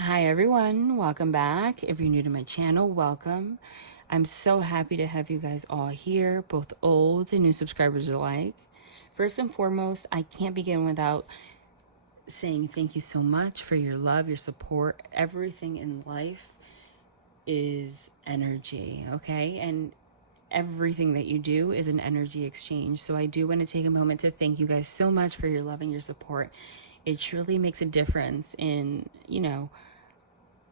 Hi everyone, welcome back. If you're new to my channel, welcome. I'm so happy to have you guys all here, both old and new subscribers alike. First and foremost, I can't begin without saying thank you so much for your love, your support. Everything in life is energy, okay? And everything that you do is an energy exchange. So I do want to take a moment to thank you guys so much for your love and your support. It truly makes a difference in,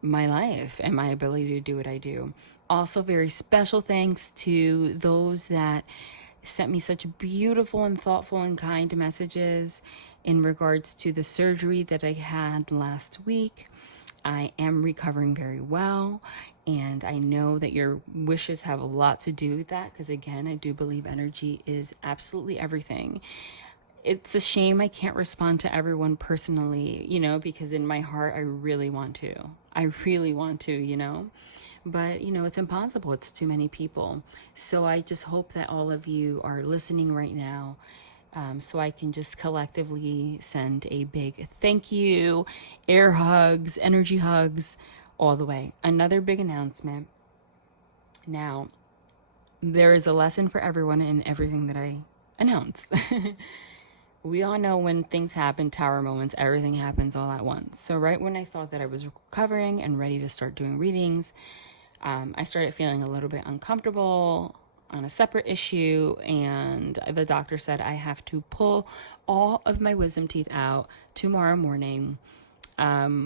my life and my ability to do what I do. Also, very special thanks to those that sent me such beautiful and thoughtful and kind messages in regards to the surgery that I had last week. I am recovering very well, and I know that your wishes have a lot to do with that because, again, I do believe energy is absolutely everything. It's a shame I can't respond to everyone personally, because in my heart, I really want to. But, it's impossible. It's too many people. So I just hope that all of you are listening right now, so I can just collectively send a big thank you, air hugs, energy hugs, all the way. Another big announcement. Now, there is a lesson for everyone in everything that I announce. We all know when things happen, tower moments, everything happens all at once. So right when I thought that I was recovering and ready to start doing readings, I started feeling a little bit uncomfortable on a separate issue, and the doctor said I have to pull all of my wisdom teeth out tomorrow morning. Yeah,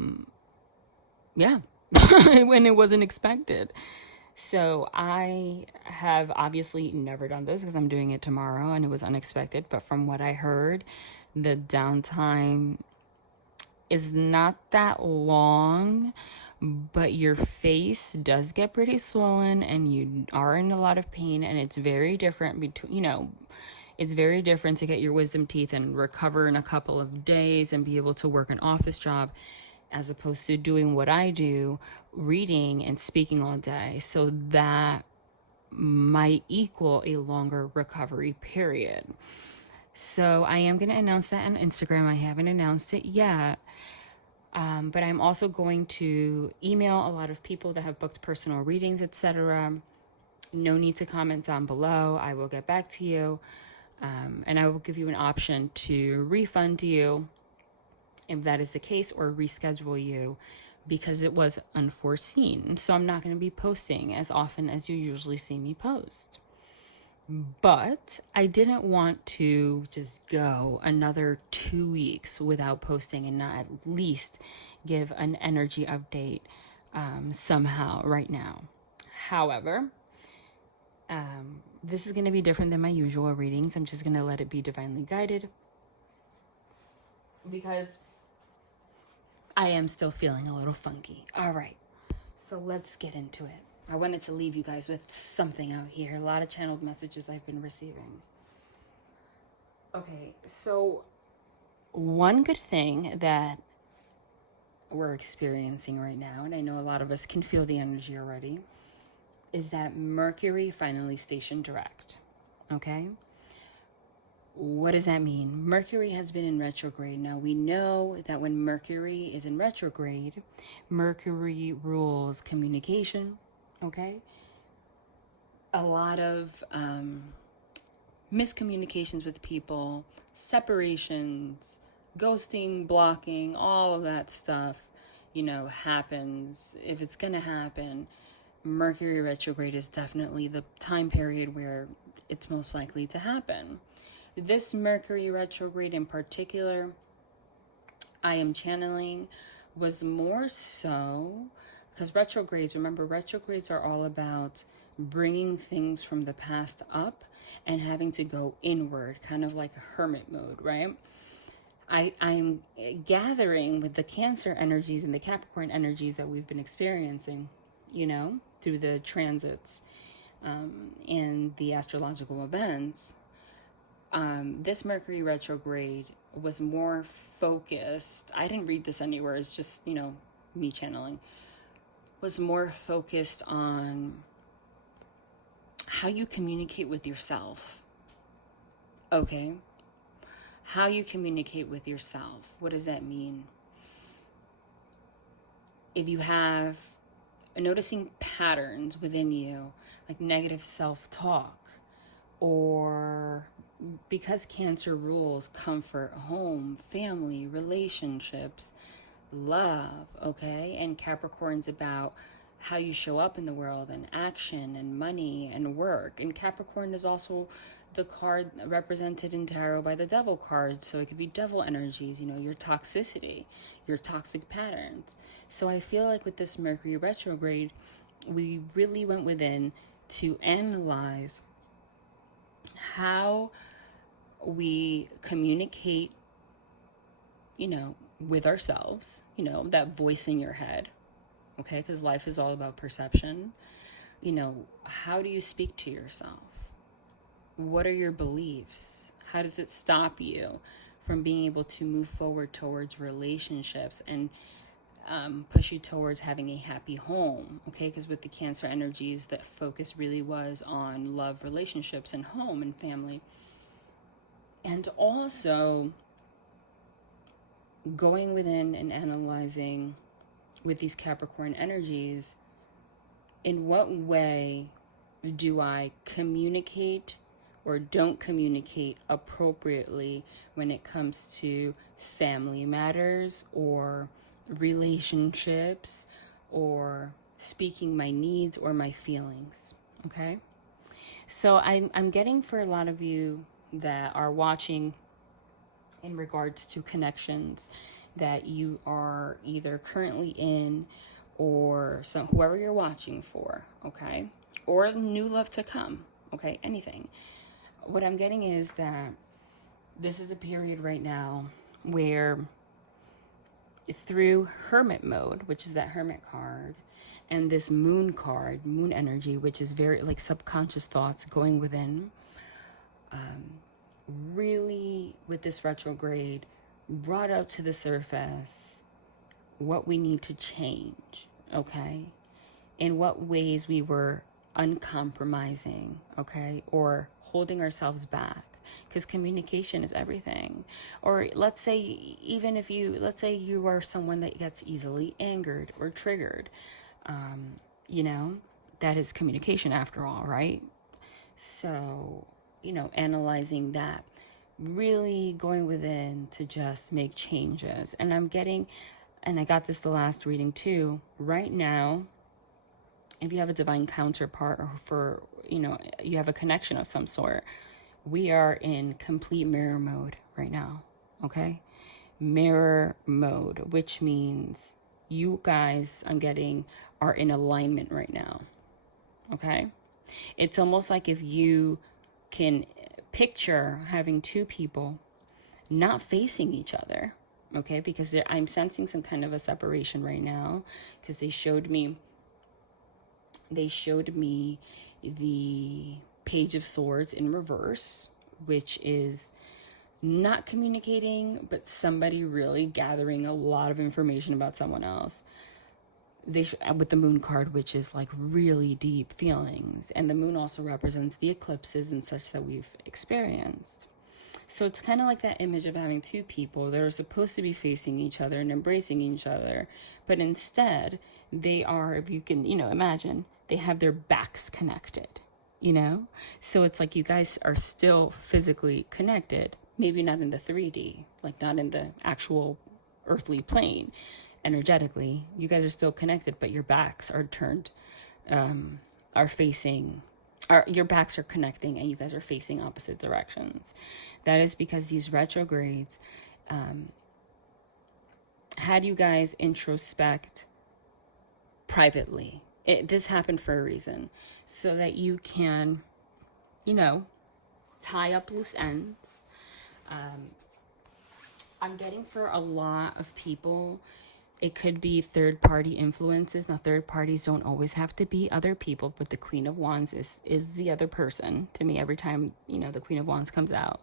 when it wasn't expected. So I have obviously never done this because I'm doing it tomorrow and it was unexpected. But from what I heard, the downtime is not that long, but your face does get pretty swollen and you are in a lot of pain, and it's very different between, it's very different to get your wisdom teeth and recover in a couple of days and be able to work an office job as opposed to doing what I do, reading and speaking all day. So that might equal a longer recovery period. So I am going to announce that on Instagram. I haven't announced it yet. But I'm also going to email a lot of people that have booked personal readings, etc. No need to comment down below. I will get back to you. And I will give you an option to refund you if that is the case, or reschedule you because it was unforeseen. So I'm not going to be posting as often as you usually see me post. But I didn't want to just go another 2 weeks without posting and not at least give an energy update somehow right now. However, this is going to be different than my usual readings. I'm just going to let it be divinely guided because I am still feeling a little funky. All right, so let's get into it. I wanted to leave you guys with something out here. A lot of channeled messages I've been receiving. Okay, so one good thing that we're experiencing right now, and I know a lot of us can feel the energy already, is that Mercury finally stationed direct. Okay? What does that mean? Mercury has been in retrograde. Now, we know that when Mercury is in retrograde, Mercury rules communication, okay? A lot of miscommunications with people, separations, ghosting, blocking, all of that stuff, happens. If it's going to happen, Mercury retrograde is definitely the time period where it's most likely to happen. This Mercury retrograde in particular, I am channeling, was more so because retrogrades are all about bringing things from the past up and having to go inward, kind of like a hermit mode, right? I'm gathering with the Cancer energies and the Capricorn energies that we've been experiencing, through the transits and the astrological events. This Mercury retrograde was more focused. I didn't read this anywhere. It's just, me channeling. Was more focused on how you communicate with yourself. Okay? How you communicate with yourself. What does that mean? if you have noticing patterns within you, like negative self-talk, or because Cancer rules comfort, home, family, relationships, love, okay? And Capricorn's about how you show up in the world and action and money and work. And Capricorn is also the card represented in tarot by the devil card. So it could be devil energies, your toxicity, your toxic patterns. So I feel like with this Mercury retrograde, we really went within to analyze how we communicate, with ourselves, that voice in your head, okay? Because life is all about perception. How do you speak to yourself? What are your beliefs? How does it stop you from being able to move forward towards relationships and push you towards having a happy home, okay? Because with the Cancer energies, that focus really was on love, relationships, and home and family. And also going within and analyzing with these Capricorn energies, in what way do I communicate or don't communicate appropriately when it comes to family matters or relationships or speaking my needs or my feelings, okay? So I'm getting for a lot of you that are watching in regards to connections that you are either currently in or whoever you're watching for, okay? Or new love to come, okay? Anything. What I'm getting is that this is a period right now where through Hermit mode, which is that Hermit card, and this Moon card, Moon energy, which is very like subconscious thoughts going within, really with this retrograde brought up to the surface what we need to change, okay? In what ways we were uncompromising, okay? Or holding ourselves back, because communication is everything. Or let's say you are someone that gets easily angered or triggered, that is communication after all, right? So, analyzing that, really going within to just make changes. And I got this the last reading too, right now, if you have a divine counterpart or you have a connection of some sort, we are in complete mirror mode right now, okay? Mirror mode, which means you guys, I'm getting, are in alignment right now, okay? It's almost like if you can picture having two people not facing each other, okay? Because I'm sensing some kind of a separation right now, because they showed me the Page of Swords in reverse, which is not communicating, but somebody really gathering a lot of information about someone else. With the Moon card, which is like really deep feelings. And the Moon also represents the eclipses and such that we've experienced. So it's kind of like that image of having two people that are supposed to be facing each other and embracing each other. But instead, they are, if you can, imagine, they have their backs connected, So it's like you guys are still physically connected, maybe not in the 3D, like not in the actual earthly plane. Energetically, you guys are still connected, but your backs are turned, your backs are connecting and you guys are facing opposite directions. That is because these retrogrades had you guys introspect privately. This happened for a reason, so that you can, tie up loose ends. I'm getting for a lot of people, it could be third-party influences. Now, third parties don't always have to be other people, but the Queen of Wands is the other person to me every time, the Queen of Wands comes out.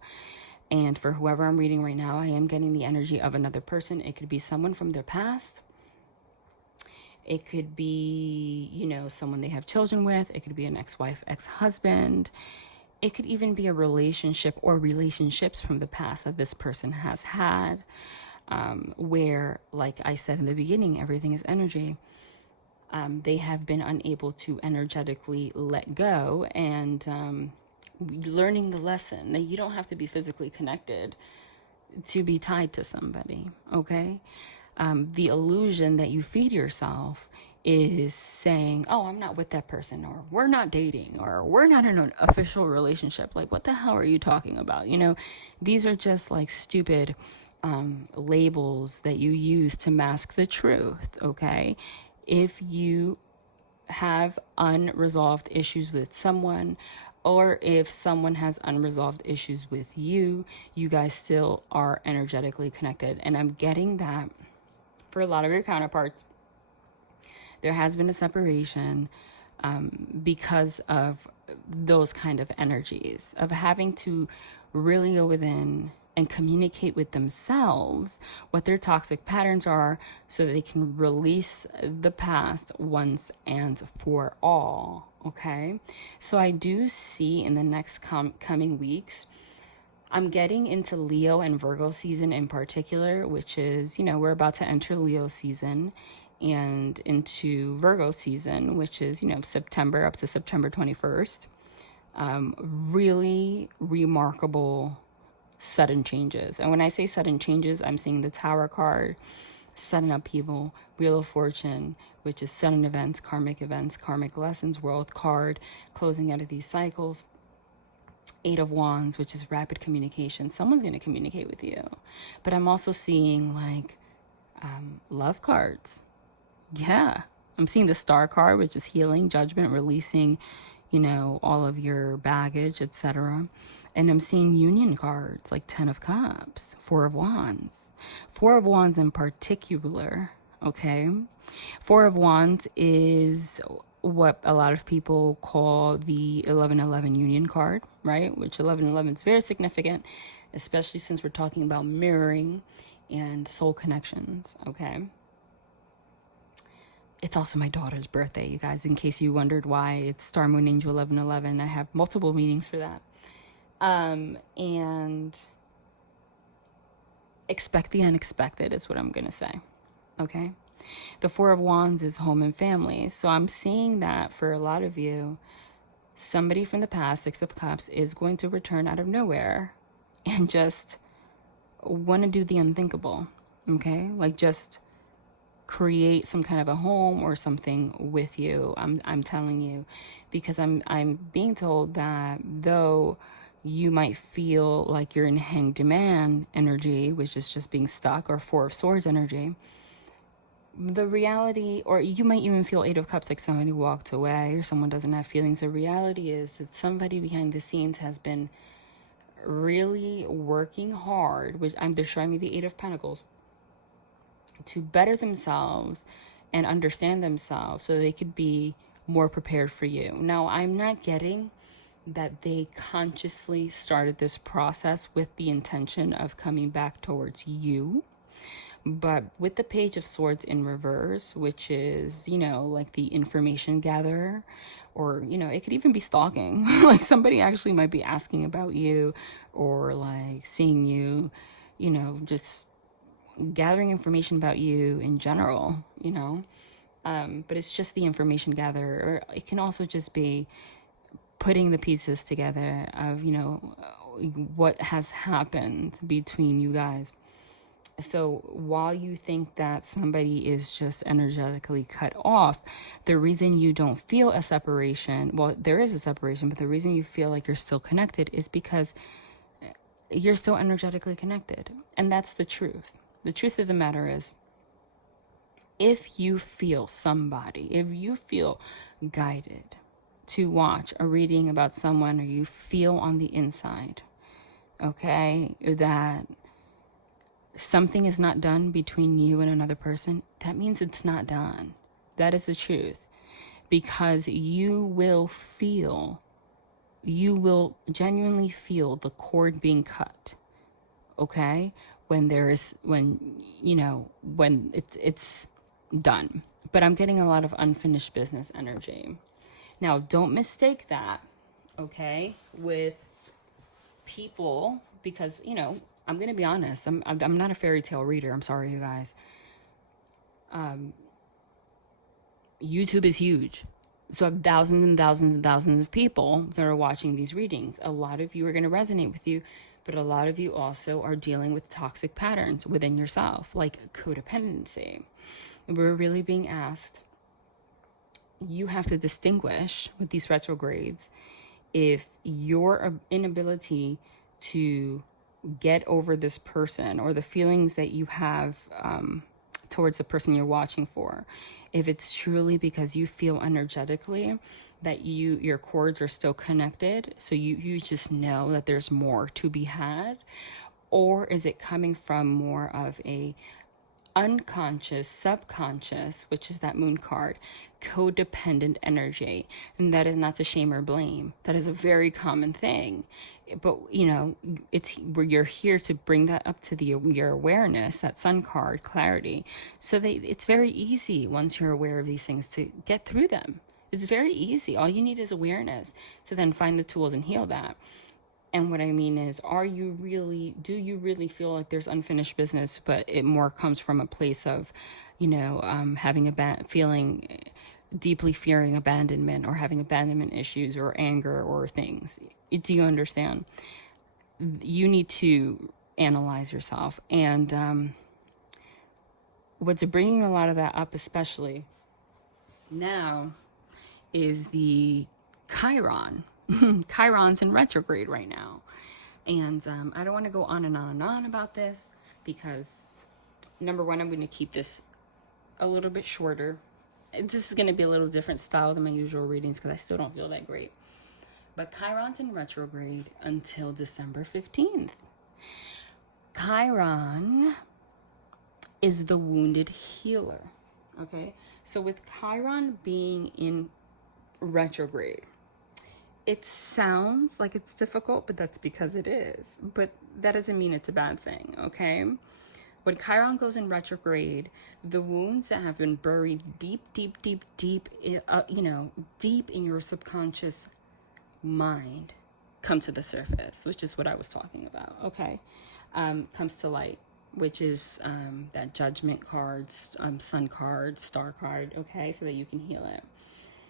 And for whoever I'm reading right now, I am getting the energy of another person. It could be someone from their past. It could be, someone they have children with. It could be an ex-wife, ex-husband. It could even be a relationship or relationships from the past that this person has had. where, like I said in the beginning, everything is energy. They have been unable to energetically let go, and learning the lesson that you don't have to be physically connected to be tied to somebody, okay? The illusion that you feed yourself is saying, oh, I'm not with that person, or we're not dating, or we're not in an official relationship. Like, what the hell are you talking about? You know, these are just like stupid labels that you use to mask the truth, okay? If you have unresolved issues with someone, or if someone has unresolved issues with you, you guys still are energetically connected. And I'm getting that for a lot of your counterparts. There has been a separation because of those kind of energies, of having to really go within and communicate with themselves what their toxic patterns are, so that they can release the past once and for all. Okay, so I do see in the next coming weeks, I'm getting into Leo and Virgo season in particular, which is, you know, we're about to enter Leo season and into Virgo season, which is, you know, September up to September 21st. Really remarkable sudden changes. And when I say sudden changes, I'm seeing the Tower card, sudden upheaval, Wheel of Fortune, which is sudden events, karmic lessons, World card, closing out of these cycles. Eight of Wands, which is rapid communication. Someone's going to communicate with you. But I'm also seeing like love cards. Yeah. I'm seeing the Star card, which is healing, judgment, releasing, you know, all of your baggage, etc. And I'm seeing union cards like 10 of Cups, 4 of Wands. 4 of Wands in particular, okay? 4 of Wands is what a lot of people call the 1111 union card, right? Which 1111 is very significant, especially since we're talking about mirroring and soul connections, okay? It's also my daughter's birthday, you guys, in case you wondered why it's Star Moon Angel 1111. I have multiple meanings for that. And expect the unexpected is what I'm going to say, okay? The 4 of Wands is home and family. So I'm seeing that for a lot of you, somebody from the past, 6 of Cups, is going to return out of nowhere and just want to do the unthinkable, okay? Like just create some kind of a home or something with you. I'm telling you, because I'm being told that though you might feel like you're in hang demand energy, which is just being stuck, or 4 of Swords energy, the reality, or you might even feel 8 of Cups, like somebody walked away or someone doesn't have feelings. The reality is that somebody behind the scenes has been really working hard, which they're showing me the 8 of Pentacles, to better themselves and understand themselves so they could be more prepared for you. Now, I'm not getting that they consciously started this process with the intention of coming back towards you. But with the Page of Swords in reverse, which is, you know, like the information gatherer, or, you know, it could even be stalking. Like somebody actually might be asking about you, or like seeing you, you know, just gathering information about you in general, you know. But it's just the information gatherer. Or it can also just be putting the pieces together of, you know, what has happened between you guys. So while you think that somebody is just energetically cut off, the reason you don't feel a separation, well, there is a separation, but the reason you feel like you're still connected is because you're still energetically connected. And that's the truth. The truth of the matter is, if you feel somebody, if you feel guided to watch a reading about someone, or you feel on the inside, okay, that something is not done between you and another person, that means it's not done. That is the truth. Because you will genuinely feel the cord being cut, okay? When it's done. But I'm getting a lot of unfinished business energy. Now, don't mistake that, okay, with people, because, you know, I'm going to be honest. I'm not a fairy tale reader. I'm sorry, you guys. YouTube is huge. So I have thousands and thousands and thousands of people that are watching these readings. A lot of you are going to resonate with you, but a lot of you also are dealing with toxic patterns within yourself, like codependency. We're really being asked, you have to distinguish with these retrogrades if your inability to get over this person or the feelings that you have towards the person you're watching for, if it's truly because you feel energetically that your cords are still connected, so you just know that there's more to be had, or is it coming from more of a unconscious, subconscious, which is that moon card, codependent energy. And that is not to shame or blame. That is a very common thing. But, it's where you're here to bring that up to your awareness, that sun card, clarity. So it's very easy once you're aware of these things to get through them. It's very easy. All you need is awareness to then find the tools and heal that. And what I mean is, do you really feel like there's unfinished business, but it more comes from a place of, having deeply fearing abandonment, or having abandonment issues or anger or things. Do you understand? You need to analyze yourself. And what's bringing a lot of that up, especially now, is the Chiron. Chiron's in retrograde right now. And I don't want to go on and on and on about this because, number one, I'm going to keep this a little bit shorter. This is going to be a little different style than my usual readings because I still don't feel that great. But Chiron's in retrograde until December 15th. Chiron is the wounded healer. Okay? So with Chiron being in retrograde, it sounds like it's difficult, but that's because it is. But that doesn't mean it's a bad thing, okay? When Chiron goes in retrograde, the wounds that have been buried deep, deep in your subconscious mind come to the surface, which is what I was talking about, okay? Comes to light, which is that judgment card, sun card, star card, okay? So that you can heal it.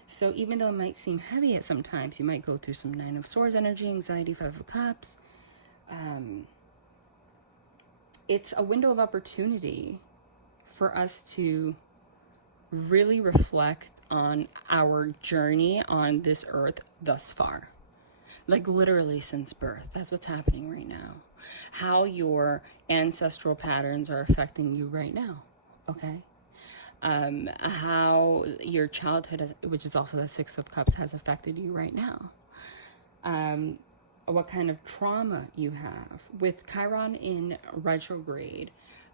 So even though it might seem heavy at sometimes, you might go through some 9 of Swords energy, anxiety, 5 of Cups. It's a window of opportunity for us to really reflect on our journey on this earth thus far. Like literally since birth. That's what's happening right now. How your ancestral patterns are affecting you right now. Okay? How your childhood, which is also the 6 of Cups, has affected you right now. What kind of trauma you have. With Chiron in retrograde,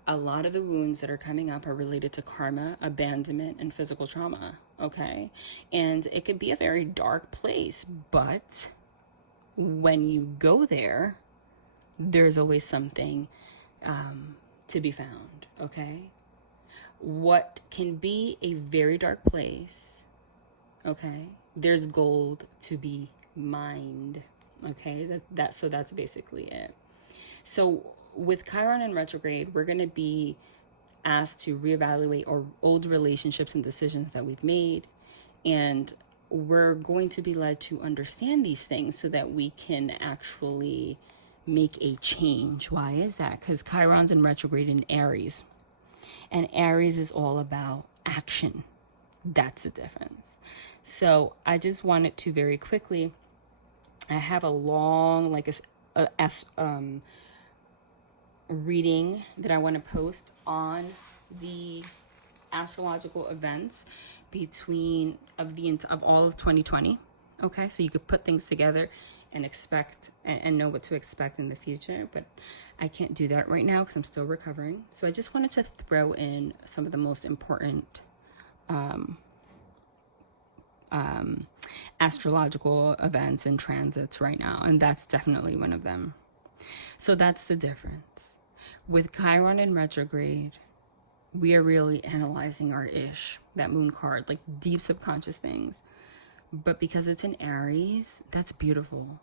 a lot of the wounds that are coming up are related to karma, abandonment, and physical trauma, okay? And it could be a very dark place, but when you go there, there's always something to be found, okay? What can be a very dark place, okay, there's gold to be mined, okay? So that's basically it. So with Chiron in retrograde, we're going to be asked to reevaluate our old relationships and decisions that we've made, and we're going to be led to understand these things so that we can actually make a change. Why is that? Because Chiron's in retrograde in Aries. And Aries is all about action. That's the difference. So I just wanted to very quickly, I have a long, reading that I want to post on the astrological events of all of 2020. Okay, so you could put things together and expect and know what to expect in the future, but I can't do that right now because I'm still recovering. So I just wanted to throw in some of the most important astrological events and transits right now, and that's definitely one of them. So that's the difference. With Chiron in retrograde, we are really analyzing our that moon card, like deep subconscious things. But because it's in Aries, that's beautiful.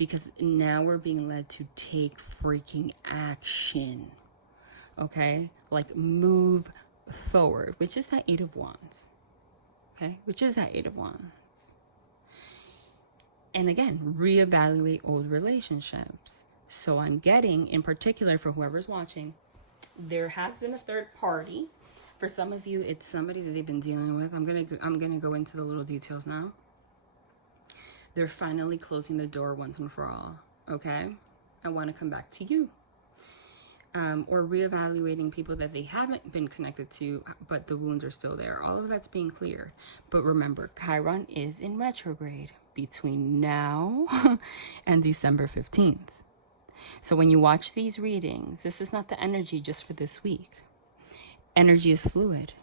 because now we're being led to take freaking action. Okay? Like move forward, which is that 8 of Wands. Okay? Which is that 8 of Wands. And again, reevaluate old relationships. So I'm getting, in particular for whoever's watching, there has been a third party. For some of you, it's somebody that they've been dealing with. I'm gonna go into the little details now. They're finally closing the door once and for all. Okay? I want to come back to you. Or reevaluating people that they haven't been connected to, but the wounds are still there. All of that's being cleared. But remember, Chiron is in retrograde between now and December 15th. So when you watch these readings, this is not the energy just for this week. Energy is fluid,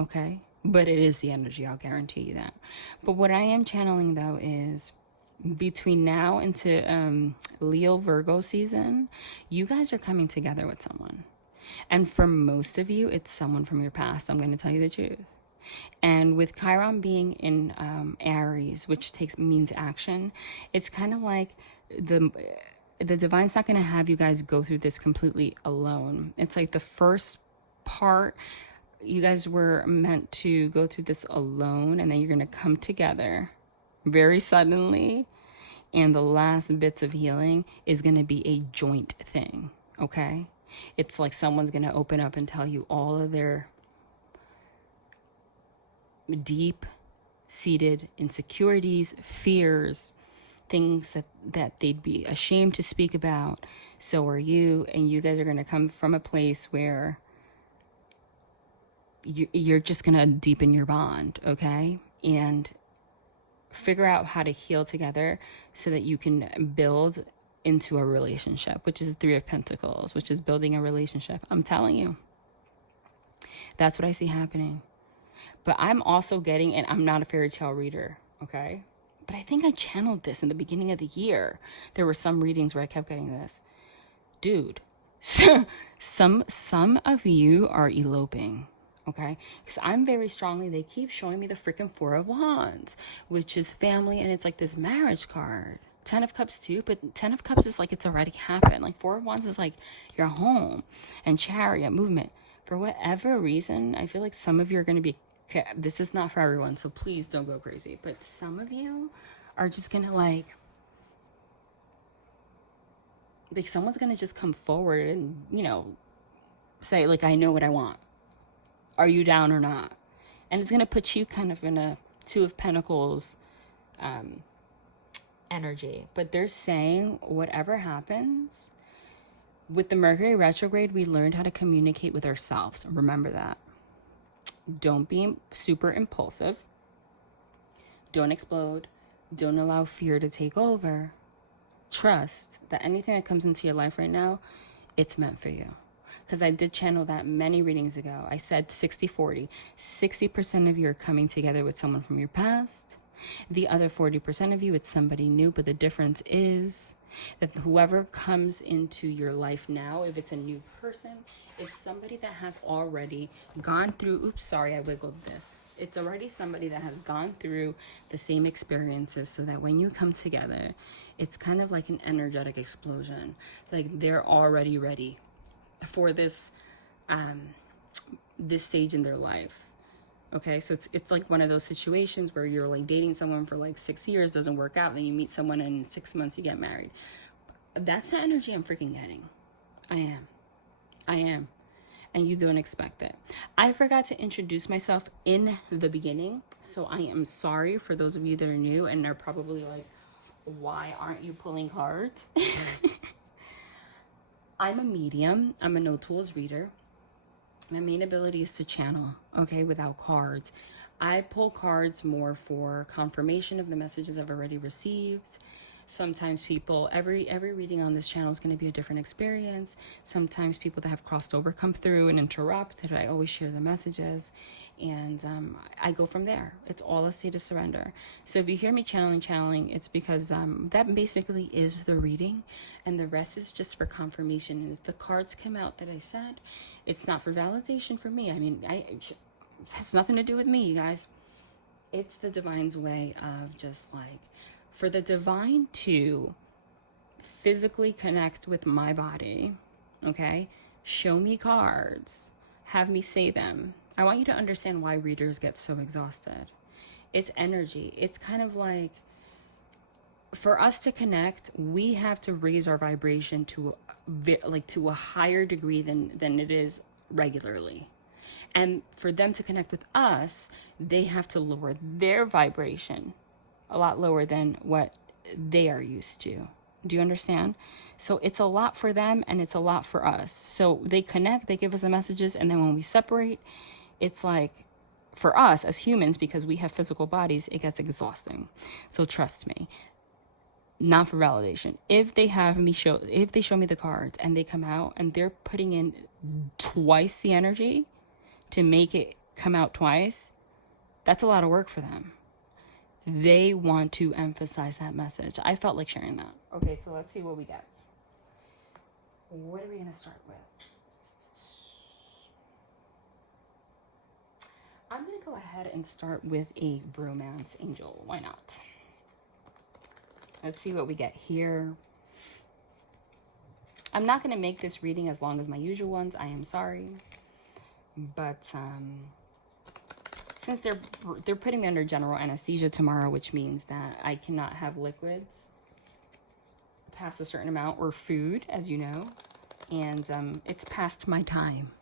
okay? But it is the energy, I'll guarantee you that. But what I am channeling, though, is between now into Leo Virgo season, you guys are coming together with someone. And for most of you, it's someone from your past. I'm going to tell you the truth. And with Chiron being in Aries, which means action, it's kind of like the divine's not going to have you guys go through this completely alone. It's like the first part, you guys were meant to go through this alone, and then you're going to come together very suddenly, and the last bits of healing is going to be a joint thing. Okay? It's like someone's going to open up and tell you all of their deep seated insecurities, fears, things that they'd be ashamed to speak about. So are you, and you guys are going to come from a place where you're just going to deepen your bond, okay? And figure out how to heal together so that you can build into a relationship, which is the 3 of Pentacles, which is building a relationship. I'm telling you, that's what I see happening. But I'm also getting, and I'm not a fairy tale reader, okay? But I think I channeled this in the beginning of the year. There were some readings where I kept getting this. Dude, some of you are eloping, okay? Because I'm very strongly, they keep showing me the freaking 4 of Wands, which is family, and it's like this marriage card. 10 of Cups too, but 10 of Cups is like it's already happened. Like 4 of Wands is like your home, and Chariot, movement. For whatever reason, I feel like some of you are going to be, this is not for everyone, so please don't go crazy, but some of you are just going to like someone's going to just come forward and, you know, say like, I know what I want. Are you down or not? And it's going to put you kind of in a 2 of Pentacles energy. But they're saying whatever happens, with the Mercury retrograde, we learned how to communicate with ourselves. Remember that. Don't be super impulsive. Don't explode. Don't allow fear to take over. Trust that anything that comes into your life right now, it's meant for you. Because I did channel that many readings ago. I said 60-40. 60% of you are coming together with someone from your past. The other 40% of you, it's somebody new. But the difference is that whoever comes into your life now, if it's a new person, it's somebody that has already gone through, oops, sorry, I wiggled this. It's already somebody that has gone through the same experiences, so that when you come together, it's kind of like an energetic explosion. Like they're already ready for this this stage in their life. Okay, so it's like one of those situations where you're like dating someone for like 6 years, doesn't work out, then you meet someone and in 6 months you get married. That's the energy I'm freaking getting. I am. And you don't expect it. I forgot to introduce myself in the beginning, so I am sorry for those of you that are new and they're probably like, why aren't you pulling cards? I'm a medium. I'm a no tools reader. My main ability is to channel, okay, without cards. I pull cards more for confirmation of the messages I've already received. Sometimes people, every reading on this channel is going to be a different experience. Sometimes people that have crossed over come through and interrupt. I always share the messages, and I go from there. It's all a state of surrender. So if you hear me channeling, it's because that basically is the reading, and the rest is just for confirmation. And if the cards come out that I said, it's not for validation for me. I mean, it has nothing to do with me, you guys. It's the divine's way of just like, for the divine to physically connect with my body, okay? Show me cards. Have me say them. I want you to understand why readers get so exhausted. It's energy. It's kind of like, for us to connect, we have to raise our vibration to a higher degree than it is regularly. And for them to connect with us, they have to lower their vibration a lot lower than what they are used to. Do you understand? So it's a lot for them and it's a lot for us. So they connect, they give us the messages, and then when we separate, it's like, for us as humans, because we have physical bodies, it gets exhausting. So trust me, not for validation. If they show me the cards and they come out and they're putting in twice the energy to make it come out twice, that's a lot of work for them. They want to emphasize that message. I felt like sharing that. Okay, so let's see what we get. What are we going to start with? I'm going to go ahead and start with a bromance angel. Why not? Let's see what we get here. I'm not going to make this reading as long as my usual ones. I am sorry. But since they're putting me under general anesthesia tomorrow, which means that I cannot have liquids past a certain amount, or food, as you know, and it's past my time,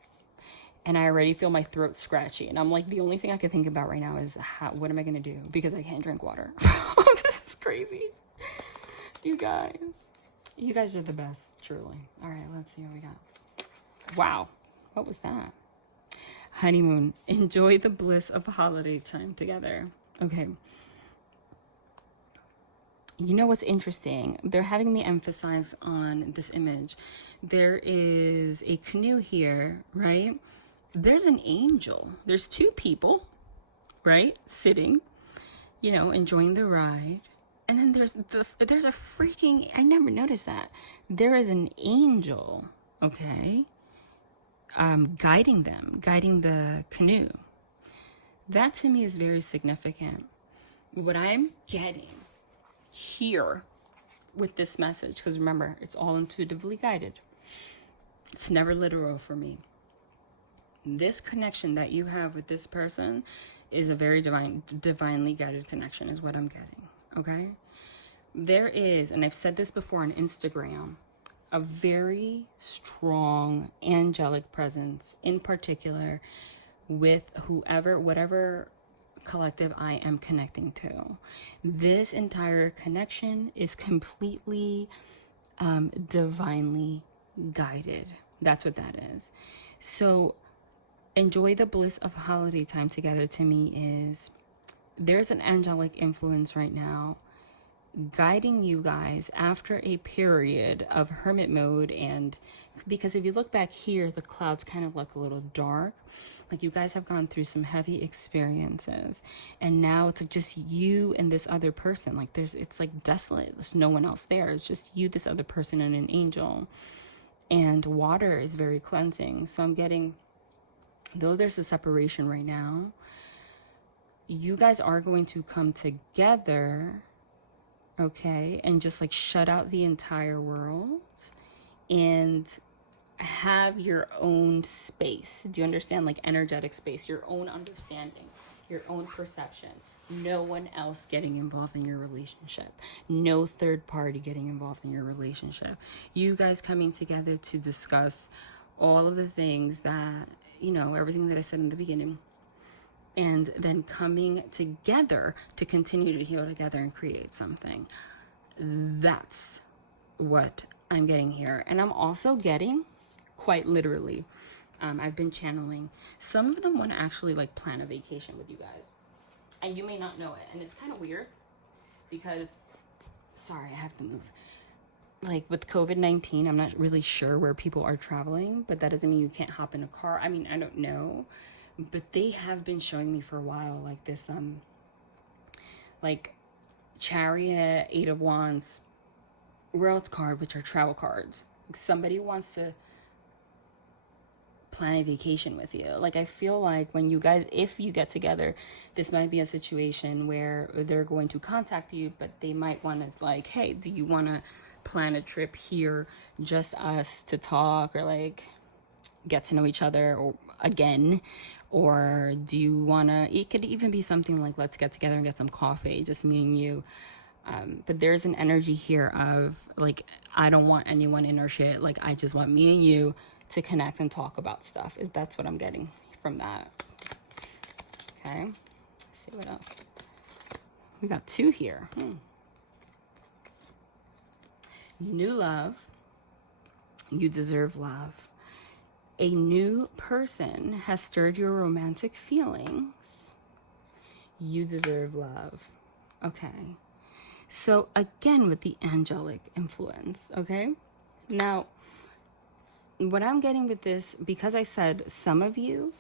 and I already feel my throat scratchy, and I'm like, the only thing I can think about right now is what am I gonna do, because I can't drink water. This is crazy. You guys are the best, truly. All right, let's see what we got. Wow, what was that? Honeymoon. Enjoy the bliss of holiday time together. Okay. You know what's interesting? They're having me emphasize on this image. There is a canoe here, right? There's an angel. There's two people, right? Sitting, enjoying the ride. And then there's a freaking, I never noticed that. There is an angel, okay? Guiding the canoe. That to me is very significant. What I'm getting here with this message, because remember, it's all intuitively guided. It's never literal for me. This connection that you have with this person is a very divinely guided connection, is what I'm getting, okay? There is, and I've said this before on Instagram, a very strong angelic presence, in particular with whatever collective I am connecting to. This entire connection is completely divinely guided. That's what that is. So enjoy the bliss of holiday time together, to me, is there's an angelic influence right now guiding you guys after a period of hermit mode. And because if you look back here, the clouds kind of look a little dark, like you guys have gone through some heavy experiences, and now it's just you and this other person. Like it's like desolate, there's no one else there, it's just you, this other person, and an angel. And water is very cleansing. So I'm getting, though there's a separation right now, you guys are going to come together, okay, and just like shut out the entire world and have your own space. Do you understand? Like energetic space, your own understanding, your own perception. No one else getting involved in your relationship. No third party getting involved in your relationship. You guys coming together to discuss all of the things that, everything that I said in the beginning. And then coming together to continue to heal together and create something. That's what I'm getting here. And I'm also getting, quite literally, I've been channeling, some of them want to actually like plan a vacation with you guys. And you may not know it. And it's kind of weird because, sorry, I have to move. Like with COVID-19, I'm not really sure where people are traveling, but that doesn't mean you can't hop in a car. I mean, I don't know. But they have been showing me for a while, like this, like Chariot, Eight of Wands, World card, which are travel cards. Like somebody wants to plan a vacation with you. Like I feel like when you guys, if you get together, this might be a situation where they're going to contact you, but they might want to like, hey, do you want to plan a trip here, just us to talk or like get to know each other or again? Or do you want to, it could even be something like, let's get together and get some coffee, just me and you. But there's an energy here of like, I don't want anyone in our shit. Like, I just want me and you to connect and talk about stuff. That's what I'm getting from that. Okay. Let's see what else. We got 2 here. New love. You deserve love. A new person has stirred your romantic feelings. You deserve love. Okay. So again, with the angelic influence, okay? Now, what I'm getting with this, because I said some of you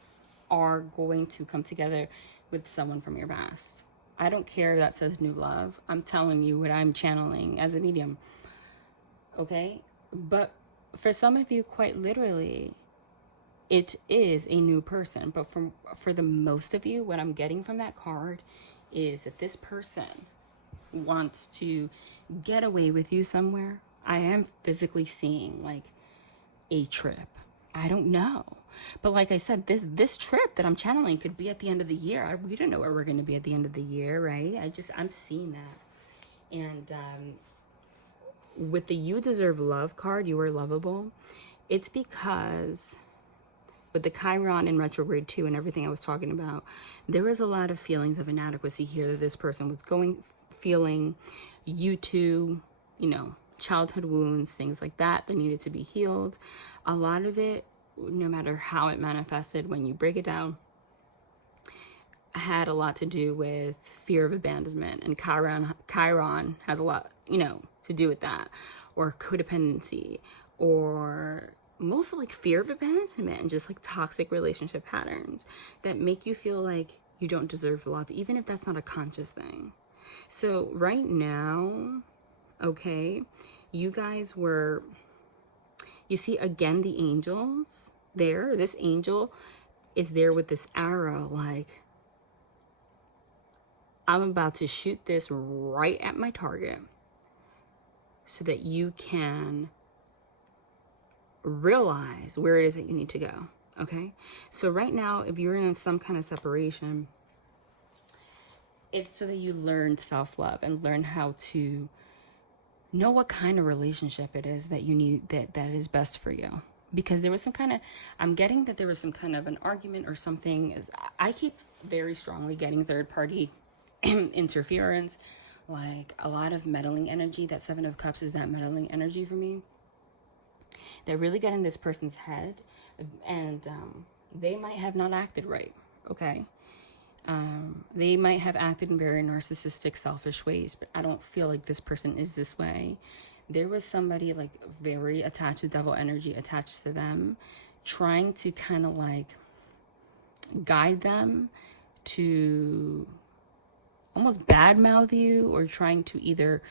are going to come together with someone from your past. I don't care if that says new love. I'm telling you what I'm channeling as a medium. Okay? But for some of you, quite literally, it is a new person. But for the most of you, what I'm getting from that card is that this person wants to get away with you somewhere. I am physically seeing like a trip. I don't know. But like I said, this trip that I'm channeling could be at the end of the year. We don't know where we're going to be at the end of the year, right? I'm seeing that. And with the You Deserve Love card, you are lovable. It's because with the Chiron in retrograde too and everything I was talking about, there was a lot of feelings of inadequacy here that this person was feeling. You too, childhood wounds, things like that needed to be healed. A lot of it, no matter how it manifested, when you break it down, had a lot to do with fear of abandonment. And Chiron has a lot, to do with that. Or codependency. Or mostly like fear of abandonment and just like toxic relationship patterns that make you feel like you don't deserve love, even if that's not a conscious thing. So right now, okay, you guys were, you see again the angels there. This angel is there with this arrow, like, I'm about to shoot this right at my target so that you can realize where it is that you need to go. Okay, so right now, if you're in some kind of separation, it's so that you learn self-love and learn how to know what kind of relationship it is that you need, that is best for you. Because there was some kind of, I'm getting that there was some kind of an argument or something. I keep very strongly getting third-party interference, like a lot of meddling energy. That 7 of Cups is that meddling energy for me. They're really getting in this person's head, and they might have not acted right, okay? They might have acted in very narcissistic, selfish ways, but I don't feel like this person is this way. There was somebody like very attached to devil energy attached to them, trying to kind of like guide them to almost badmouth you, or trying to either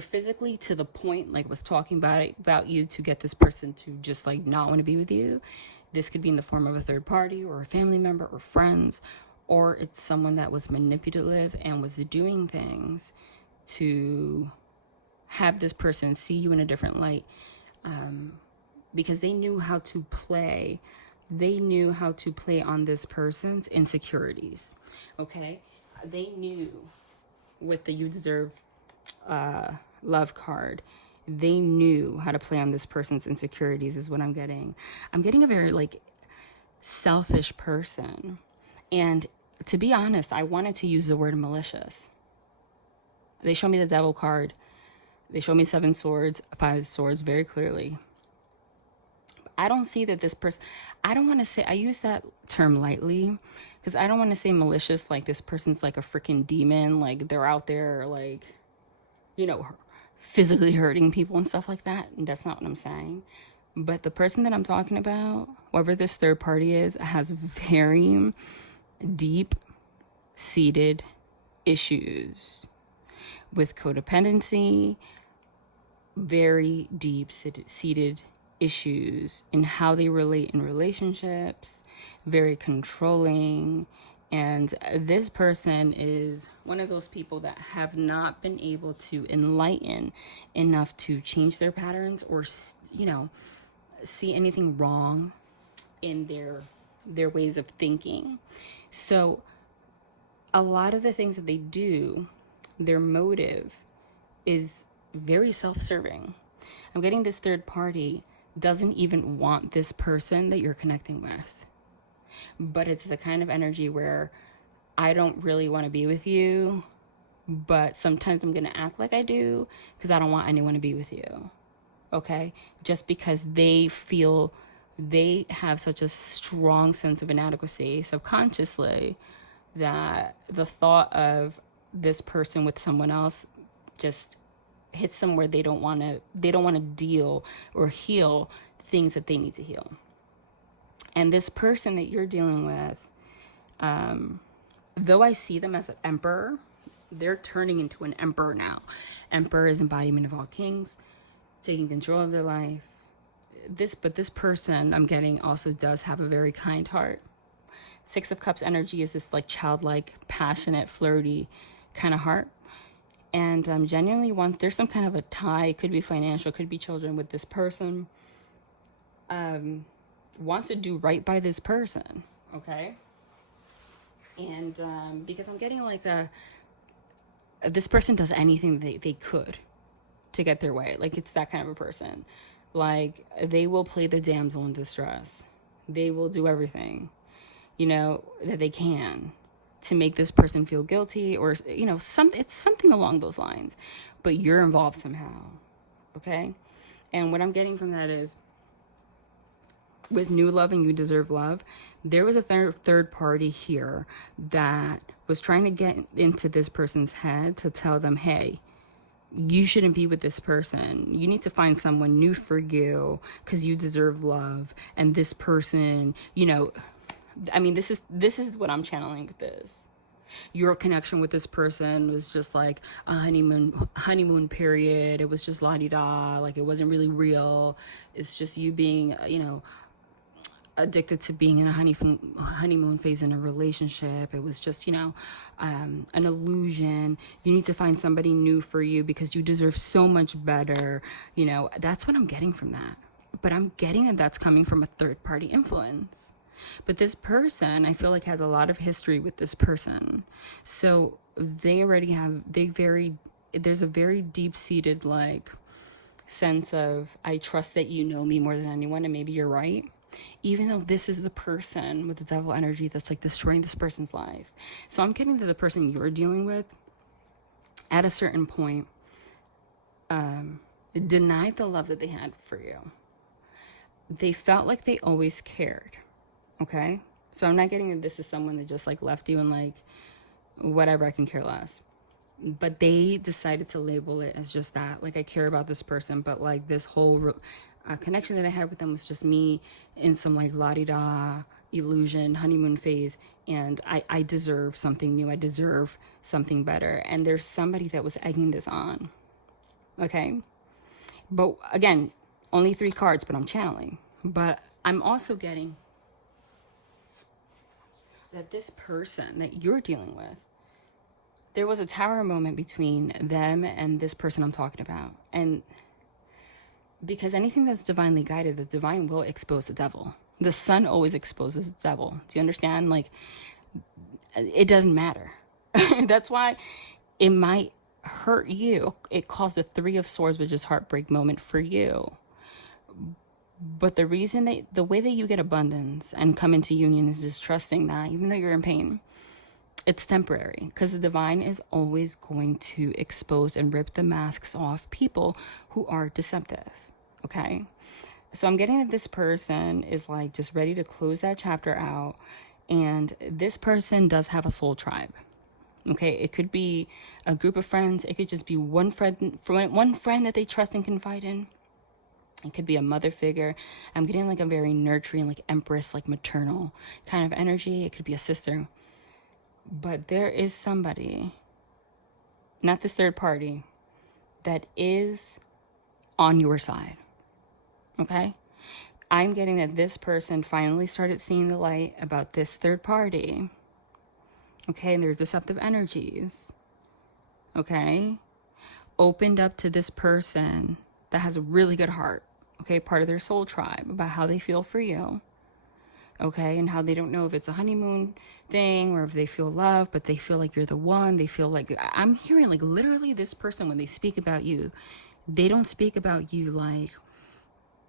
physically to the point, like was talking about you to get this person to just like not want to be with you. This could be in the form of a third party or a family member or friends, or it's someone that was manipulative and was doing things to have this person see you in a different light, because they knew how to play. They knew how to play on this person's insecurities, okay? They knew with the You Deserve Love card, they knew how to play on this person's insecurities is what I'm getting. I'm getting a very like selfish person. And to be honest, I wanted to use the word malicious. They show me the Devil card. They show me 7 swords, 5 swords very clearly. I don't see that this person, I don't want to say, I use that term lightly because I don't want to say malicious like this person's like a freaking demon, like they're out there like, physically hurting people and stuff like that. And that's not what I'm saying. But the person that I'm talking about, whoever this third party is, has very deep-seated issues with codependency, very deep-seated issues in how they relate in relationships, very controlling, And this person is one of those people that have not been able to enlighten enough to change their patterns or, see anything wrong in their ways of thinking. So a lot of the things that they do, their motive is very self-serving. I'm getting this third party doesn't even want this person that you're connecting with. But it's the kind of energy where I don't really want to be with you, but sometimes I'm going to act like I do because I don't want anyone to be with you. Okay? Just because they feel they have such a strong sense of inadequacy subconsciously that the thought of this person with someone else just hits them where they don't want to deal or heal things that they need to heal. And this person that you're dealing with, though I see them as an emperor, they're turning into an emperor now. Emperor is embodiment of all kings, taking control of their life. But this person I'm getting also does have a very kind heart. Six of Cups energy is this like childlike, passionate, flirty kind of heart. And genuinely there's some kind of a tie, it could be financial, could be children with this person. Wants to do right by this person, okay? And because I'm getting like this person does anything they could to get their way. Like, it's that kind of a person. Like, they will play the damsel in distress. They will do everything, that they can to make this person feel guilty or, it's something along those lines. But you're involved somehow, okay? And what I'm getting from that is, with new love and you deserve love, there was a third party here that was trying to get into this person's head to tell them, hey, you shouldn't be with this person. You need to find someone new for you because you deserve love. And this person, this is what I'm channeling with this. Your connection with this person was just like a honeymoon period. It was just la-di-da, like it wasn't really real. It's just you being, addicted to being in a honeymoon phase in a relationship. It was just, an illusion. You need to find somebody new for you because you deserve so much better. That's what I'm getting from that. But I'm getting that that's coming from a third party influence. But this person, I feel like, has a lot of history with this person. So they already have, there's a very deep-seated, like, sense of, I trust that you know me more than anyone, and maybe you're right. Even though this is the person with the devil energy that's like destroying this person's life. So I'm getting to the person you're dealing with at a certain point, denied the love that they had for you. They felt like they always cared. Okay? So I'm not getting that this is someone that just like left you and like, whatever, I can care less. But they decided to label it as just that. Like, I care about this person, but like this whole connection that I had with them was just me in some like la-di-da illusion honeymoon phase, and I deserve something new. I deserve something better. And there's somebody that was egging this on. Okay? But again, only 3 cards, but I'm channeling. But I'm also getting that this person that you're dealing with, there was a tower moment between them and this person I'm talking about. And because anything that's divinely guided, the divine will expose the devil. The sun always exposes the devil. Do you understand? Like, it doesn't matter. That's why it might hurt you. It caused a 3 of Swords, which is heartbreak moment for you. But the way that you get abundance and come into union is just trusting that even though you're in pain, it's temporary, because the divine is always going to expose and rip the masks off people who are deceptive. Okay? So I'm getting that this person is like just ready to close that chapter out. And this person does have a soul tribe. Okay? It could be a group of friends. It could just be one friend that they trust and confide in. It could be a mother figure. I'm getting like a very nurturing, like empress, like maternal kind of energy. It could be a sister. But there is somebody, not this third party, that is on your side. Okay? I'm getting that this person finally started seeing the light about this third party. Okay, and they're deceptive energies. Okay, opened up to this person that has a really good heart. Okay, part of their soul tribe, about how they feel for you. Okay, and how they don't know if it's a honeymoon thing or if they feel love, but they feel like you're the one. They feel like, I'm hearing like literally this person, when they speak about you, they don't speak about you like,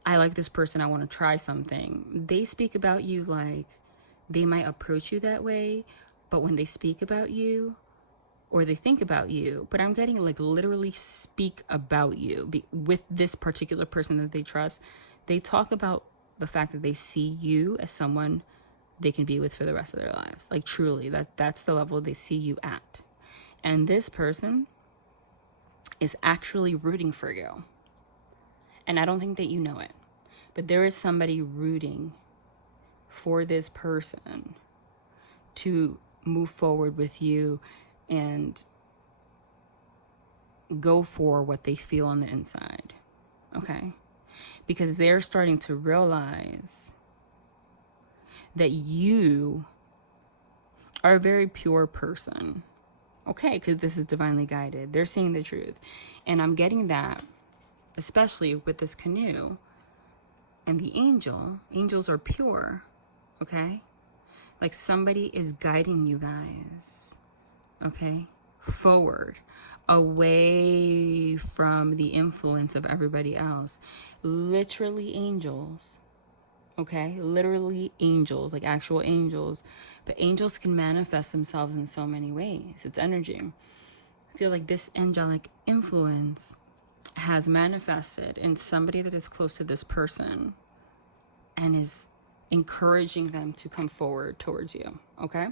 I like this person, I want to try something. They speak about you like they might approach you that way, but when they speak about you or they think about you, but I'm getting like literally speak about you with this particular person that they trust, they talk about the fact that they see you as someone they can be with for the rest of their lives. Like truly, that's the level they see you at. And this person is actually rooting for you. And I don't think that you know it, but there is somebody rooting for this person to move forward with you and go for what they feel on the inside. Okay? Because they're starting to realize that you are a very pure person. Okay, because this is divinely guided. They're seeing the truth. And I'm getting that, especially with this canoe and the angel. Angels are pure. Okay? Like somebody is guiding you guys. Okay? Forward. Away from the influence of everybody else. Literally angels. Okay? Literally angels, like actual angels. But angels can manifest themselves in so many ways. It's energy. I feel like this angelic influence has manifested in somebody that is close to this person and is encouraging them to come forward towards you. Okay?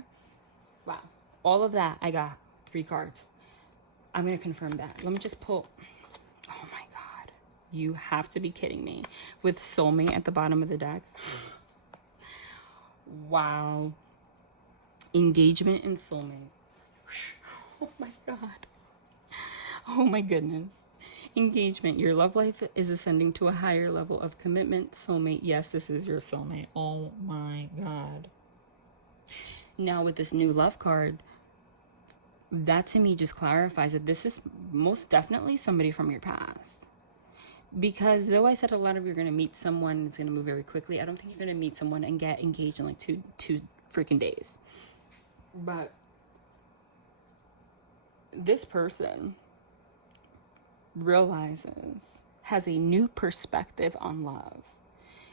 Wow. All of that, I got 3 cards. I'm going to confirm that. Let me just pull. Oh my God. You have to be kidding me. With Soulmate at the bottom of the deck. Wow. Engagement and Soulmate. Oh my God. Oh my goodness. Engagement. Your love life is ascending to a higher level of commitment. Soulmate. Yes, this is your soulmate. Oh my God. Now with this new love card, that to me just clarifies that this is most definitely somebody from your past. Because though I said a lot of you're going to meet someone and it's going to move very quickly, I don't think you're going to meet someone and get engaged in like two freaking days. But this person realizes, has a new perspective on love,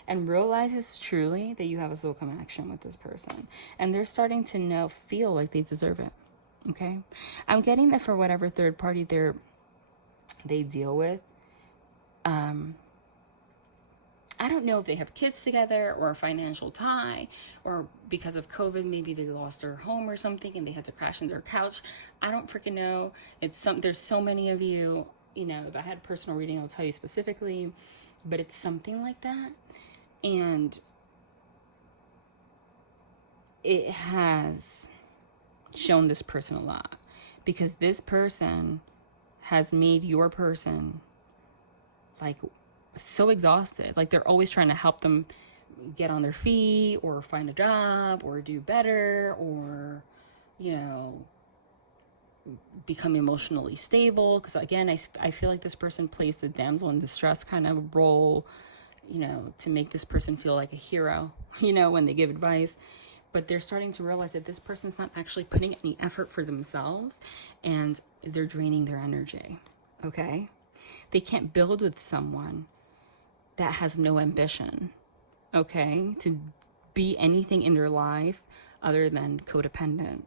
and realizes truly that you have a soul connection with this person. And they're starting to feel like they deserve it. Okay? I'm getting that for whatever third party they deal with. I don't know if they have kids together or a financial tie, or because of COVID, maybe they lost their home or something and they had to crash in their couch. I don't freaking know. There's so many of you, if I had a personal reading, I'll tell you specifically, but it's something like that. And it has shown this person a lot, because this person has made your person like so exhausted. Like they're always trying to help them get on their feet or find a job or do better or, become emotionally stable. Because again, I feel like this person plays the damsel in distress kind of role, to make this person feel like a hero, when they give advice. But they're starting to realize that this person's not actually putting any effort for themselves, and they're draining their energy. Okay? They can't build with someone that has no ambition, okay, to be anything in their life other than codependent.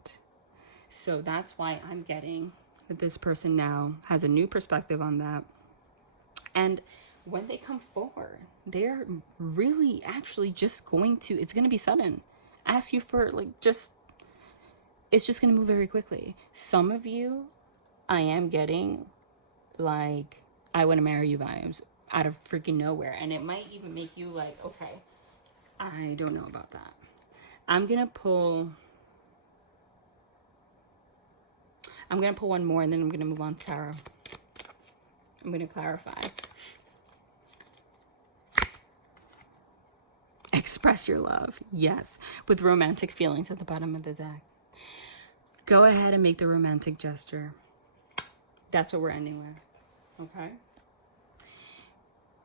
So that's why I'm getting that this person now has a new perspective on that. And when they come forward, they're really actually just it's going to be sudden. Ask you for it's just going to move very quickly. Some of you, I am getting like, I want to marry you vibes out of freaking nowhere. And it might even make you like, okay, I don't know about that. I'm going to pull one more, and then I'm going to move on to tarot. I'm going to clarify. Express your love. Yes. With romantic feelings at the bottom of the deck. Go ahead and make the romantic gesture. That's what we're ending with. Okay?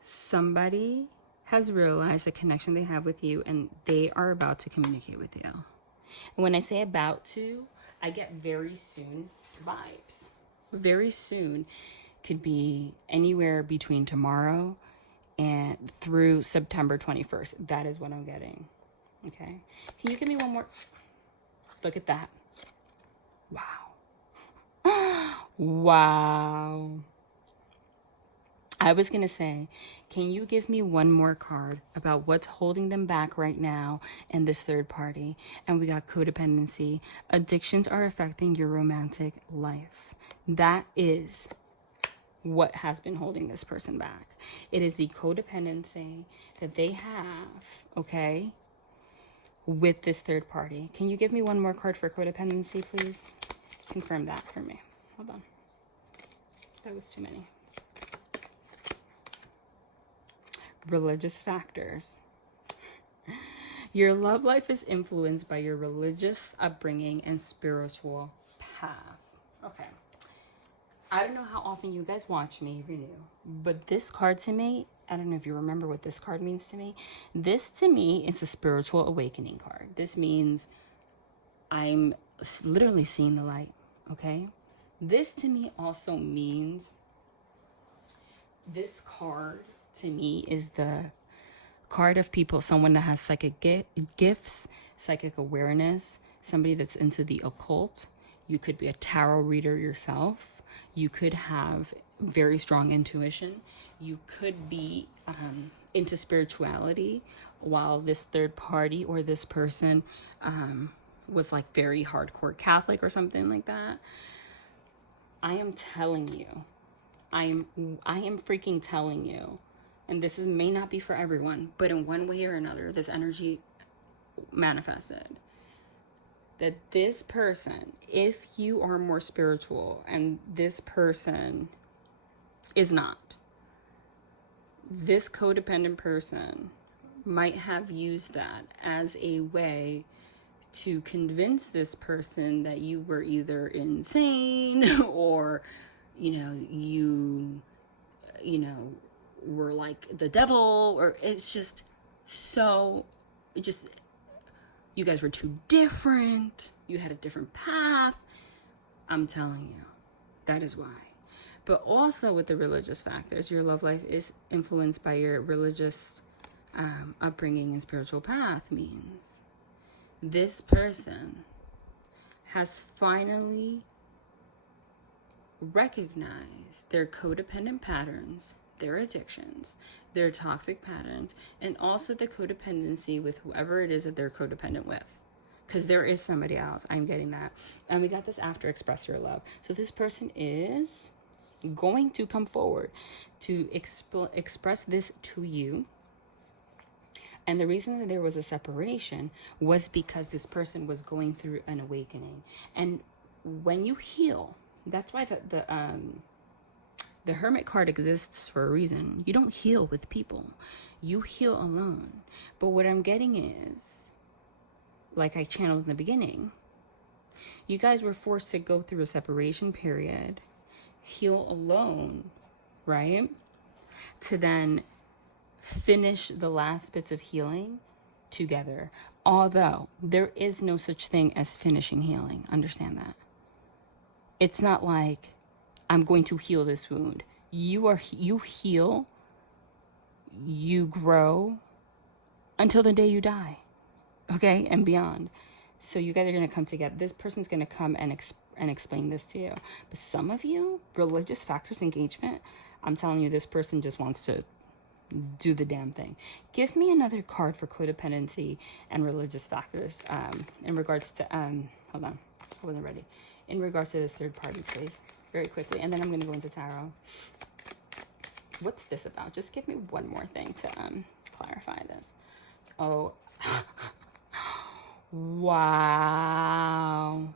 Somebody has realized the connection they have with you, and they are about to communicate with you. And when I say about to, I get very soon vibes. Very soon could be anywhere between tomorrow and through September 21st. That is what I'm getting. Okay? Can you give me one more? Look at that. Wow. Wow. I was going to say, can you give me one more card about what's holding them back right now in this third party? And we got codependency. Addictions are affecting your romantic life. That is what has been holding this person back. It is the codependency that they have, okay, with this third party. Can you give me one more card for codependency, please? Confirm that for me. Hold on. That was too many. Religious factors. Your love life is influenced by your religious upbringing and spiritual path. Okay. I don't know how often you guys watch me renew, but this card to me, I don't know if you remember what this card means to me. This to me is a spiritual awakening card. This means I'm literally seeing the light, okay? This to me also means this card to me is the card of people, someone that has psychic gifts, psychic awareness, somebody that's into the occult. You could be a tarot reader yourself. You could have very strong intuition. You could be into spirituality, while this third party or this person was like very hardcore Catholic or something like that. I am telling you, I am freaking telling you, and this may not be for everyone, but in one way or another, this energy manifested. That this person, if you are more spiritual and this person is not, this codependent person might have used that as a way to convince this person that you were either insane or, you were like the devil, or it's just you guys were too different. You had a different path. I'm telling you, that is why. But also with the religious factors, your love life is influenced by your religious upbringing and spiritual path. Means this person has finally recognized their codependent patterns, their addictions, their toxic patterns, and also the codependency with whoever it is that they're codependent with. Because there is somebody else. I'm getting that. And we got this after express your love. So this person is going to come forward to express this to you. And the reason that there was a separation was because this person was going through an awakening. And when you heal, that's why the Hermit card exists for a reason. You don't heal with people. You heal alone. But what I'm getting is, like I channeled in the beginning, you guys were forced to go through a separation period, heal alone, right? To then finish the last bits of healing together. Although there is no such thing as finishing healing. Understand that. It's not like I'm going to heal this wound. You heal, you grow until the day you die, okay, and beyond. So you guys are going to come together. This person's going to come and explain this to you. But some of you, religious factors engagement, I'm telling you, this person just wants to do the damn thing. Give me another card for codependency and religious factors in regards to, hold on, I wasn't ready. In regards to this third party, please. Very quickly, and then I'm going to go into tarot. What's this about? Just give me one more thing to clarify this. Oh, wow.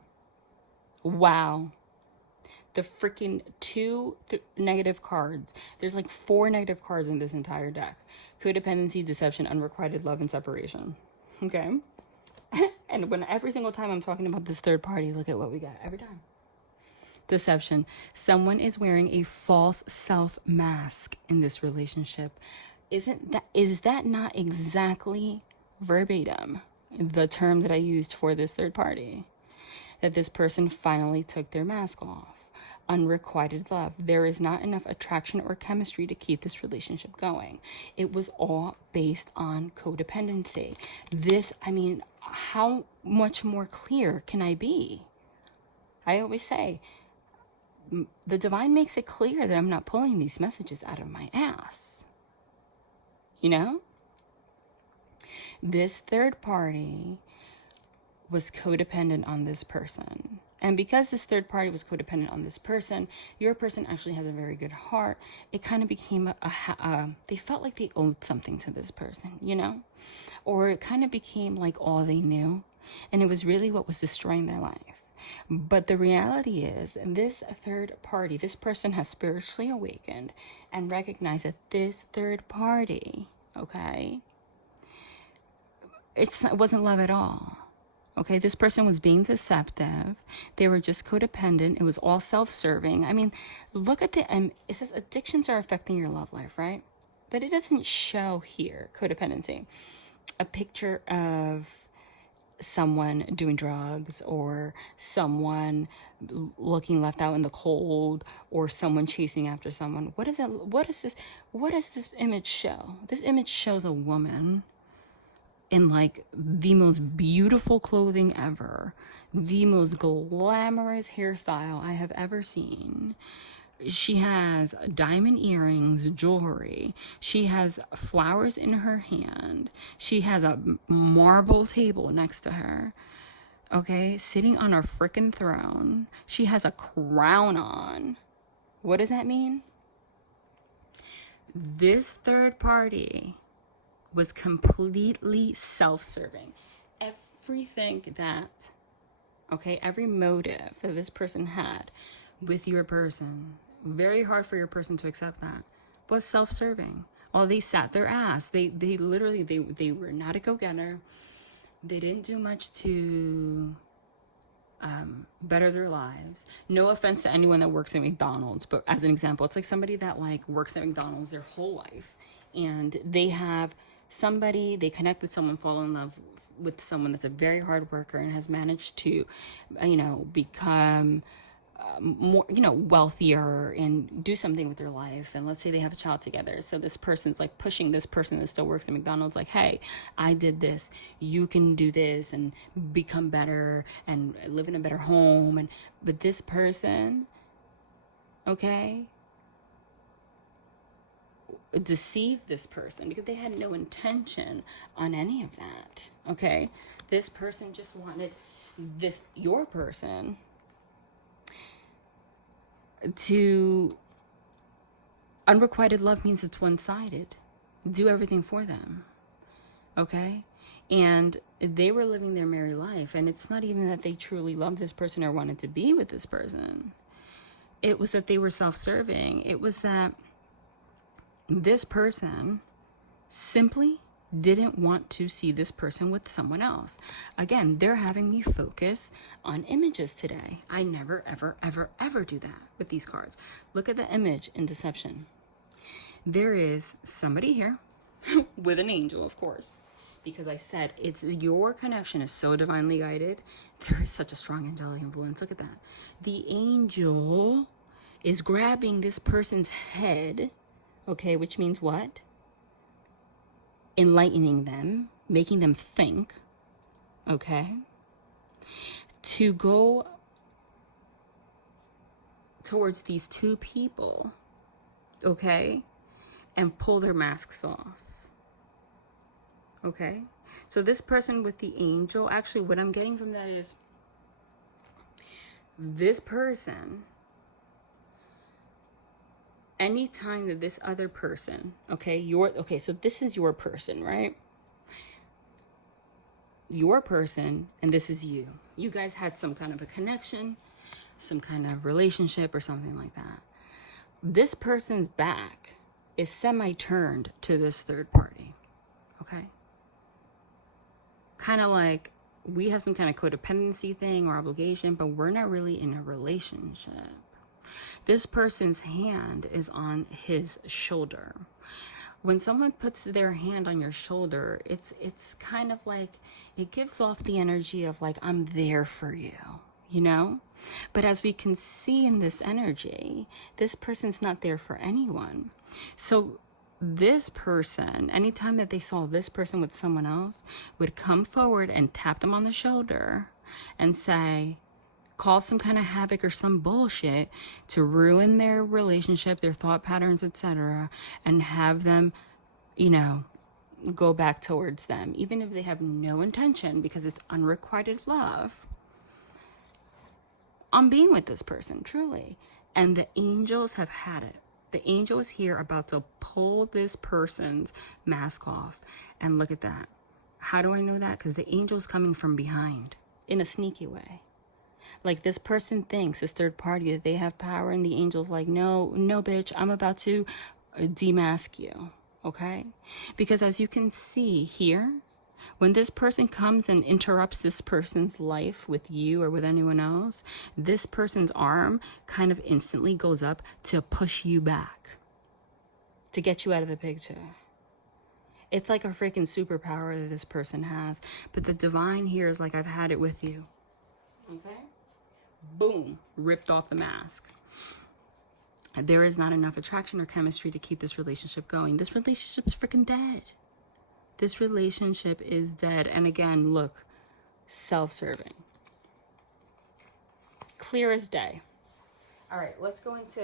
The freaking two negative cards. There's like 4 negative cards in this entire deck. Codependency, deception, unrequited love, and separation. Okay? And when every single time I'm talking about this third party, look at what we got every time. Deception. Someone is wearing a false self mask in this relationship. Is that not exactly verbatim the term that I used for this third party? That this person finally took their mask off. Unrequited love. There is not enough attraction or chemistry to keep this relationship going. It was all based on codependency. How much more clear can I be? I always say, the divine makes it clear that I'm not pulling these messages out of my ass. You know? This third party was codependent on this person. And because this third party was codependent on this person, your person actually has a very good heart. It kind of became they felt like they owed something to this person, you know? Or it kind of became like all they knew. And it was really what was destroying their life. But the reality is, this third party, this person has spiritually awakened and recognized that this third party, okay, it wasn't love at all. Okay, this person was being deceptive. They were just codependent. It was all self-serving. I mean, look at it says addictions are affecting your love life, right? But it doesn't show here, codependency, a picture of someone doing drugs or someone looking left out in the cold or someone chasing after someone. What does this image show? This image shows a woman in like the most beautiful clothing ever, the most glamorous hairstyle I have ever seen. She has diamond earrings, jewelry. She has flowers in her hand. She has a marble table next to her. Okay, sitting on a freaking throne. She has a crown on. What does that mean? This third party was completely self-serving. Everything that, every motive that this person had with your person, very hard for your person to accept that, was self-serving. Well, they sat their ass. They literally were not a go-getter. They didn't do much to better their lives. No offense to anyone that works at McDonald's, but as an example, it's like somebody that like works at McDonald's their whole life, and they have somebody, they connect with someone, fall in love with someone that's a very hard worker and has managed to, become more, wealthier and do something with their life. And let's say they have a child together. So this person's like pushing this person that still works at McDonald's, like, hey, I did this, you can do this and become better and live in a better home. But this person, deceive this person because they had no intention on any of that. This person just wanted your person to, unrequited love means it's one-sided. Do everything for them. And they were living their merry life, and it's not even that they truly loved this person or wanted to be with this person. It was that they were self-serving. It was that this person simply didn't want to see this person with someone else. Again, they're having me focus on images today. I never, ever, ever, ever do that with these cards. Look at the image in deception. There is somebody here with an angel, of course, because I said your connection is so divinely guided. There is such a strong angelic influence. Look at that. The angel is grabbing this person's head, which means what? Enlightening them, making them think, to go towards these two people, and pull their masks off, So this person with the angel, actually what I'm getting from that is this person, anytime that this other person, so this is your person, right? Your person, and this is you. You guys had some kind of a connection, some kind of relationship or something like that. This person's back is semi-turned to this third party, Kind of like we have some kind of codependency thing or obligation, but we're not really in a relationship. This person's hand is on his shoulder. When someone puts their hand on your shoulder, it's kind of like, it gives off the energy of like, I'm there for you, you know? But as we can see in this energy, this person's not there for anyone. So this person, anytime that they saw this person with someone else, would come forward and tap them on the shoulder and say, cause some kind of havoc or some bullshit to ruin their relationship, their thought patterns, etc., and have them, you know, go back towards them, even if they have no intention, because it's unrequited love. I'm being with this person, truly. And the angels have had it. The angel is here about to pull this person's mask off. And look at that. How do I know that? Because the angel's coming from behind in a sneaky way. Like, this person thinks, this third party, that they have power, and the angel's like, no, bitch, I'm about to demask you, okay? Because as you can see here, when this person comes and interrupts this person's life with you or with anyone else, this person's arm kind of instantly goes up to push you back, to get you out of the picture. It's like a freaking superpower that this person has. But the divine here is like, I've had it with you, okay? Boom, ripped off the mask. There is not enough attraction or chemistry to keep this relationship going. This relationship's freaking dead. This relationship is dead. And again, look, self-serving. Clear as day. All right, let's go into,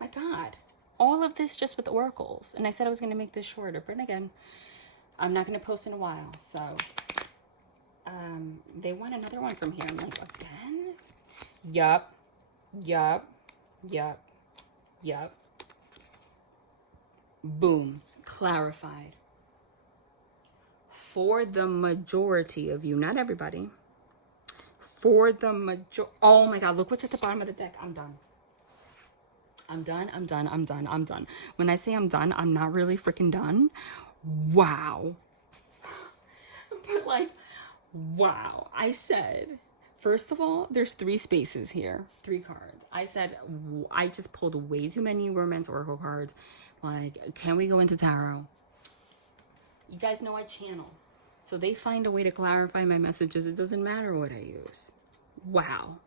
my God, all of this just with oracles. And I said I was going to make this shorter, but again, I'm not going to post in a while, so... they want another one from here. I'm like, again? Yup. Boom. Clarified. For the majority of you, not everybody. For the oh my God, look what's at the bottom of the deck. I'm done. When I say I'm done, I'm not really freaking done. Wow. But like, wow. I said, first of all, there's 3 spaces here, 3 cards. I said, I just pulled way too many Romance Oracle cards. Like, can we go into tarot? You guys know I channel. So they find a way to clarify my messages. It doesn't matter what I use. Wow.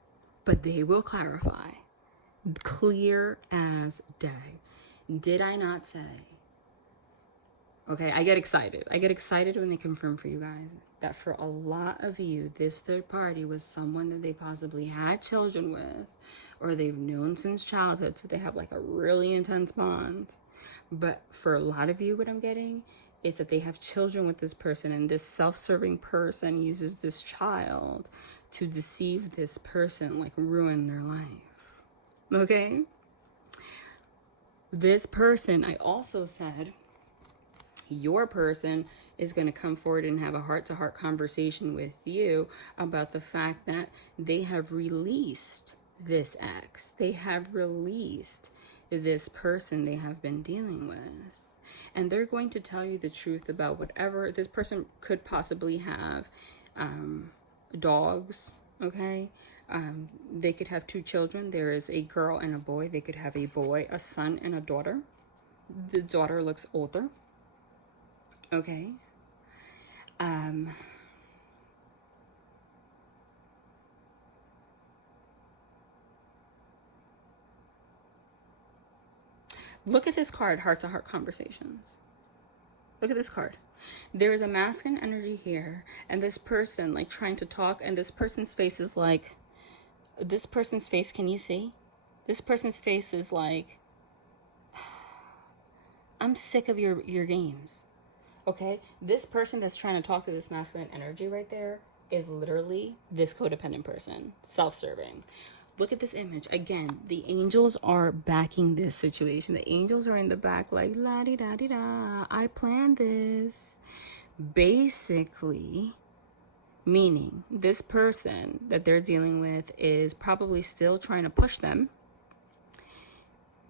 But they will clarify. Clear as day. Did I not say? Okay, I get excited. I get excited when they confirm for you guys that for a lot of you, this third party was someone that they possibly had children with, or they've known since childhood, so they have like a really intense bond. But for a lot of you, what I'm getting is that they have children with this person, and this self-serving person uses this child to deceive this person, like ruin their life. Okay? This person, I also said, your person is going to come forward and have a heart-to-heart conversation with you about the fact that they have released this ex. They have released this person they have been dealing with. And they're going to tell you the truth about whatever. This person could possibly have dogs, okay? They could have 2 children. There is a girl and a boy. They could have a boy, a son, and a daughter. The daughter looks older. Okay. Look at this card, heart-to-heart conversations. Look at this card. There is a masculine energy here, and this person, like, trying to talk, and this person's face is like, this person's face, can you see? This person's face is like, I'm sick of your games. Okay? This person that's trying to talk to this masculine energy right there is literally this codependent person, self-serving. Look at this image. Again, the angels are backing this situation. The angels are in the back like, la-di-da-di-da, I planned this. Basically, meaning this person that they're dealing with is probably still trying to push them,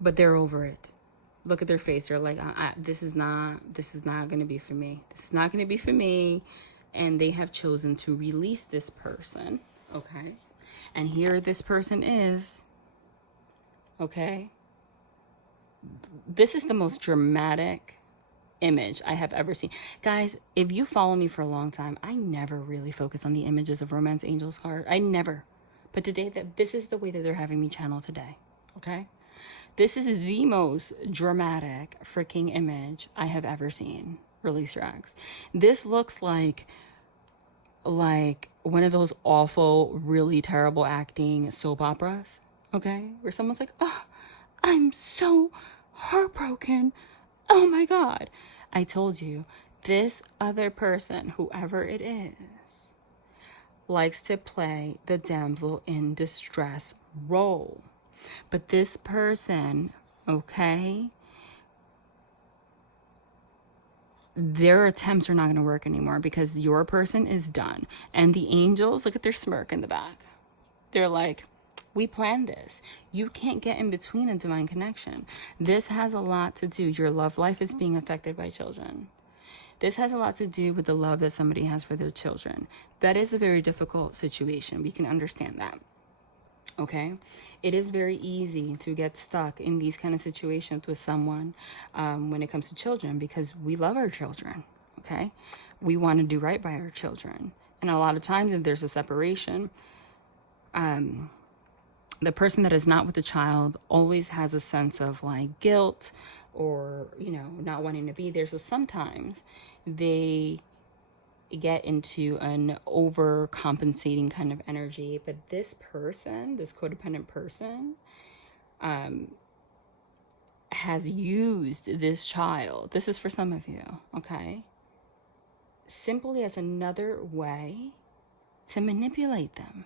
but they're over it. look at their face. They're like, this is not going to be for me. This is not going to be for me. And they have chosen to release this person. Okay. And here this person is. Okay. This is the most dramatic image I have ever seen. Guys, if you follow me for a long time, I never really focus on the images of romance angels card. I never. But today, this is the way that they're having me channel today. Okay? This is the most dramatic freaking image I have ever seen. Release your axe. This looks like one of those awful, really terrible acting soap operas. Okay? Where someone's like, oh, I'm so heartbroken. Oh my God. I told you, this other person, whoever it is, likes to play the damsel in distress role. But this person, okay, their attempts are not going to work anymore because your person is done. And the angels, look at their smirk in the back. They're like, we planned this. You can't get in between a divine connection. This has a lot to do. Your love life is being affected by children. This has a lot to do with the love that somebody has for their children. That is a very difficult situation. We can understand that. Okay? It is very easy to get stuck in these kind of situations with someone when it comes to children because we love our children. Okay? We want to do right by our children. And a lot of times if there's a separation, the person that is not with the child always has a sense of like guilt or, not wanting to be there. So sometimes they get into an overcompensating kind of energy. But this person, this codependent person, has used this child. This is for some of you, okay? Simply as another way to manipulate them.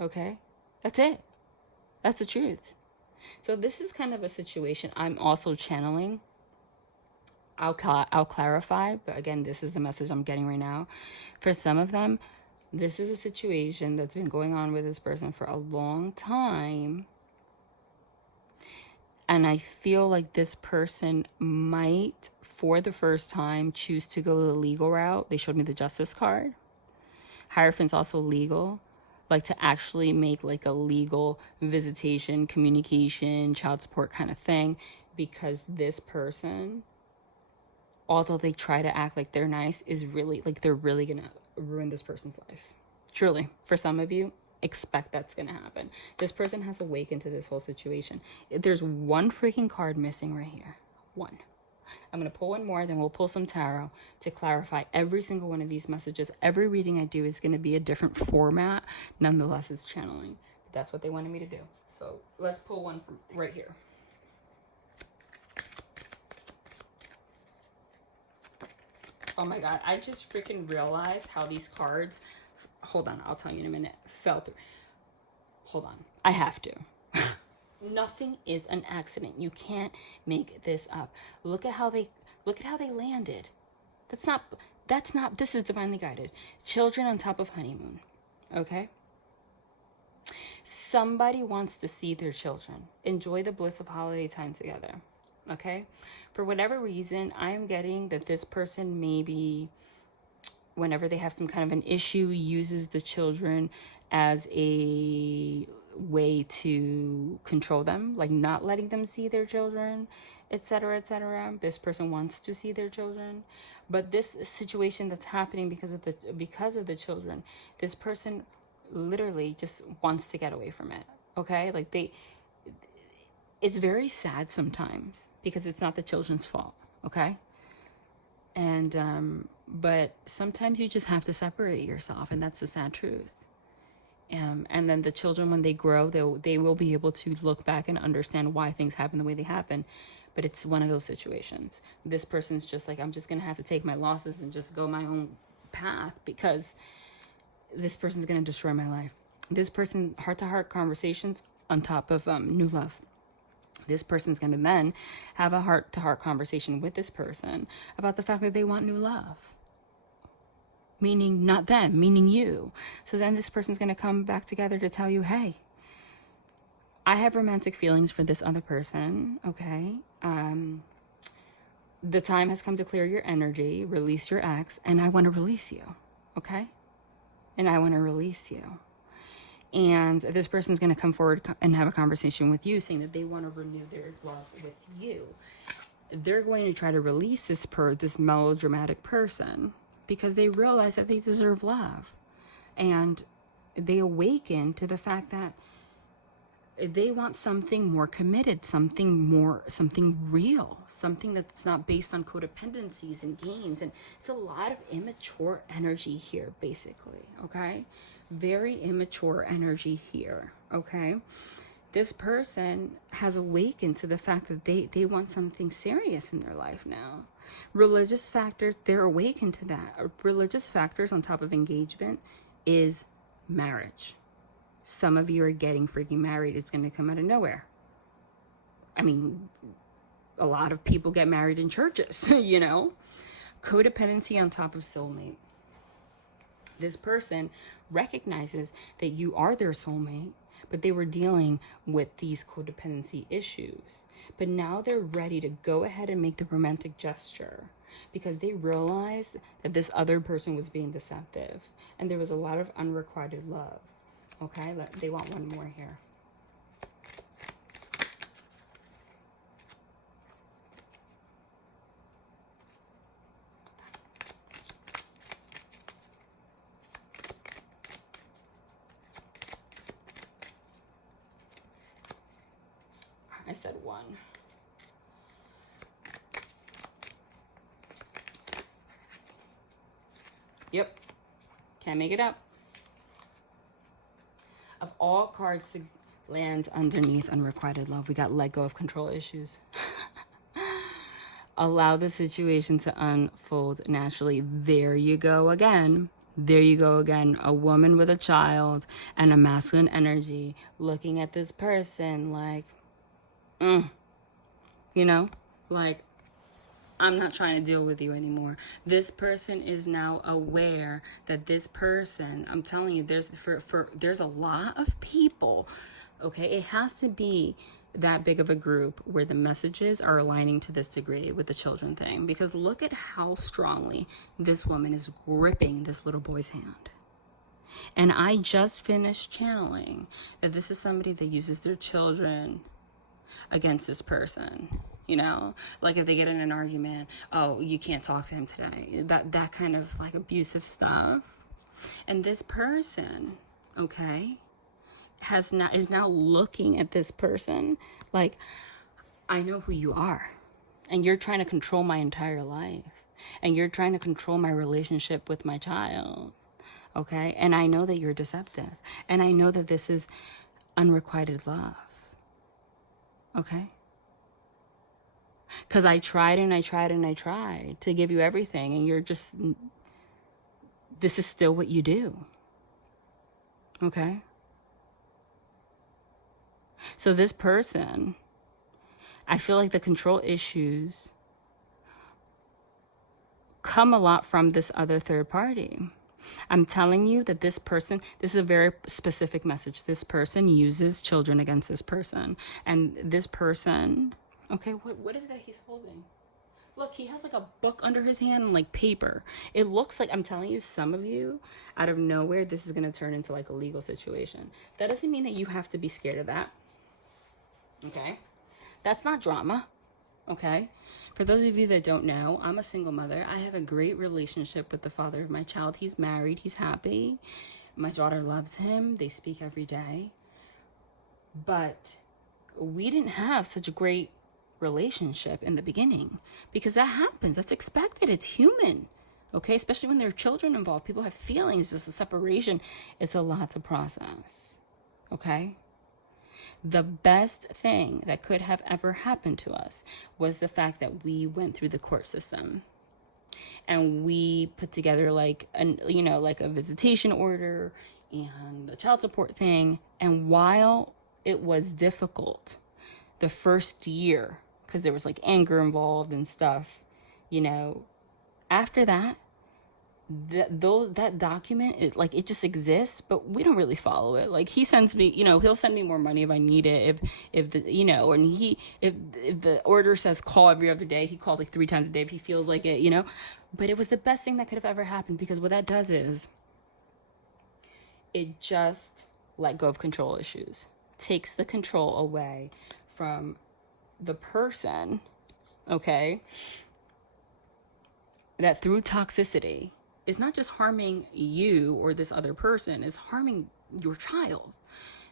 Okay? That's it. That's the truth. So this is kind of a situation I'm also channeling. I'll clarify, but again, this is the message I'm getting right now. For some of them, this is a situation that's been going on with this person for a long time. And I feel like this person might, for the first time, choose to go the legal route. They showed me the Justice card. Hierophant's also legal. Like to actually make like a legal visitation, communication, child support kind of thing. Because this person, although they try to act like they're nice, is really, like they're really going to ruin this person's life. Truly. For some of you, expect that's going to happen. This person has awakened to this whole situation. There's one freaking card missing right here. One. I'm going to pull one more, then we'll pull some tarot to clarify every single one of these messages. Every reading I do is going to be a different format. Nonetheless, it's channeling. But that's what they wanted me to do. So let's pull one from right here. Oh my God, I just freaking realized how these cards, hold on, I'll tell you in a minute, fell through. Hold on, I have to. Nothing is an accident. You can't make this up. Look at how they landed. This is divinely guided. Children on top of honeymoon. Okay? Somebody wants to see their children. Enjoy the bliss of holiday time together. Okay? For whatever reason, I am getting that this person maybe, whenever they have some kind of an issue, uses the children as a way to control them, like not letting them see their children, etc., etc. This person wants to see their children, but this situation that's happening because of the children, this person literally just wants to get away from it. Okay? Like it's very sad sometimes because it's not the children's fault. Okay? And but sometimes you just have to separate yourself, and that's the sad truth. And then the children, when they grow, they will be able to look back and understand why things happen the way they happen. But it's one of those situations. This person's just like, I'm just going to have to take my losses and just go my own path because this person's going to destroy my life. This person, heart-to-heart conversations on top of new love. This person's going to then have a heart-to-heart conversation with this person about the fact that they want new love. Meaning not them, meaning you. So then this person's going to come back together to tell you, hey, I have romantic feelings for this other person, okay? The time has come to clear your energy, release your ex, and I want to release you, okay? And I want to release you. And this person is going to come forward and have a conversation with you saying that they want to renew their love with you. They're going to try to release this melodramatic person because they realize that they deserve love. And they awaken to the fact that they want something more committed, something real, something that's not based on codependencies and games. And it's a lot of immature energy here, basically, okay? Very immature energy here, okay? This person has awakened to the fact that they want something serious in their life now. Religious factors, they're awakened to that. Religious factors on top of engagement is marriage. Some of you are getting freaking married. It's going to come out of nowhere. I mean, a lot of people get married in churches, you know? Codependency on top of soulmate. This person recognizes that you are their soulmate, but they were dealing with these codependency issues. But now they're ready to go ahead and make the romantic gesture because they realized that this other person was being deceptive and there was a lot of unrequited love. Okay, they want one more here. I said one. Yep, can't make it up. Of all cards to land underneath unrequited love, we got let go of control issues. Allow the situation to unfold naturally. There you go again. There you go again. A woman with a child and a masculine energy looking at this person like, you know, like, I'm not trying to deal with you anymore. This person is now aware that this person, I'm telling you, there's a lot of people, okay? It has to be that big of a group where the messages are aligning to this degree with the children thing. Because look at how strongly this woman is gripping this little boy's hand. And I just finished channeling that this is somebody that uses their children against this person. You know, like if they get in an argument, oh, you can't talk to him today. That kind of like abusive stuff. And this person, okay, is now looking at this person like, I know who you are. And you're trying to control my entire life. And you're trying to control my relationship with my child. Okay? And I know that you're deceptive. And I know that this is unrequited love. Okay? Because I tried and I tried and I tried to give you everything, and you're just, this is still what you do. Okay? So this person, I feel like the control issues come a lot from this other third party. I'm telling you that this person, this is a very specific message. This person uses children against this person. And this person... Okay, what is it that he's holding? Look, he has like a book under his hand and like paper. It looks like, I'm telling you, some of you, out of nowhere, this is going to turn into like a legal situation. That doesn't mean that you have to be scared of that. Okay? That's not drama. Okay? For those of you that don't know, I'm a single mother. I have a great relationship with the father of my child. He's married. He's happy. My daughter loves him. They speak every day. But we didn't have such a great relationship in the beginning because that happens. That's expected. It's human. Okay, especially when there are children involved. People have feelings. It's a separation. It's a lot to process. Okay, the best thing that could have ever happened to us was the fact that we went through the court system and we put together like a visitation order and a child support thing. And while it was difficult the first year, because there was like anger involved and stuff, you know, after that, that document is like, it just exists, but we don't really follow it. Like, he sends me, he'll send me more money if I need it, if the, and if the order says call every other day, he calls like 3 times a day if he feels like it. But it was the best thing that could have ever happened, because what that does is it just let go of control issues, takes the control away from the person, okay, that through toxicity is not just harming you or this other person, is harming your child.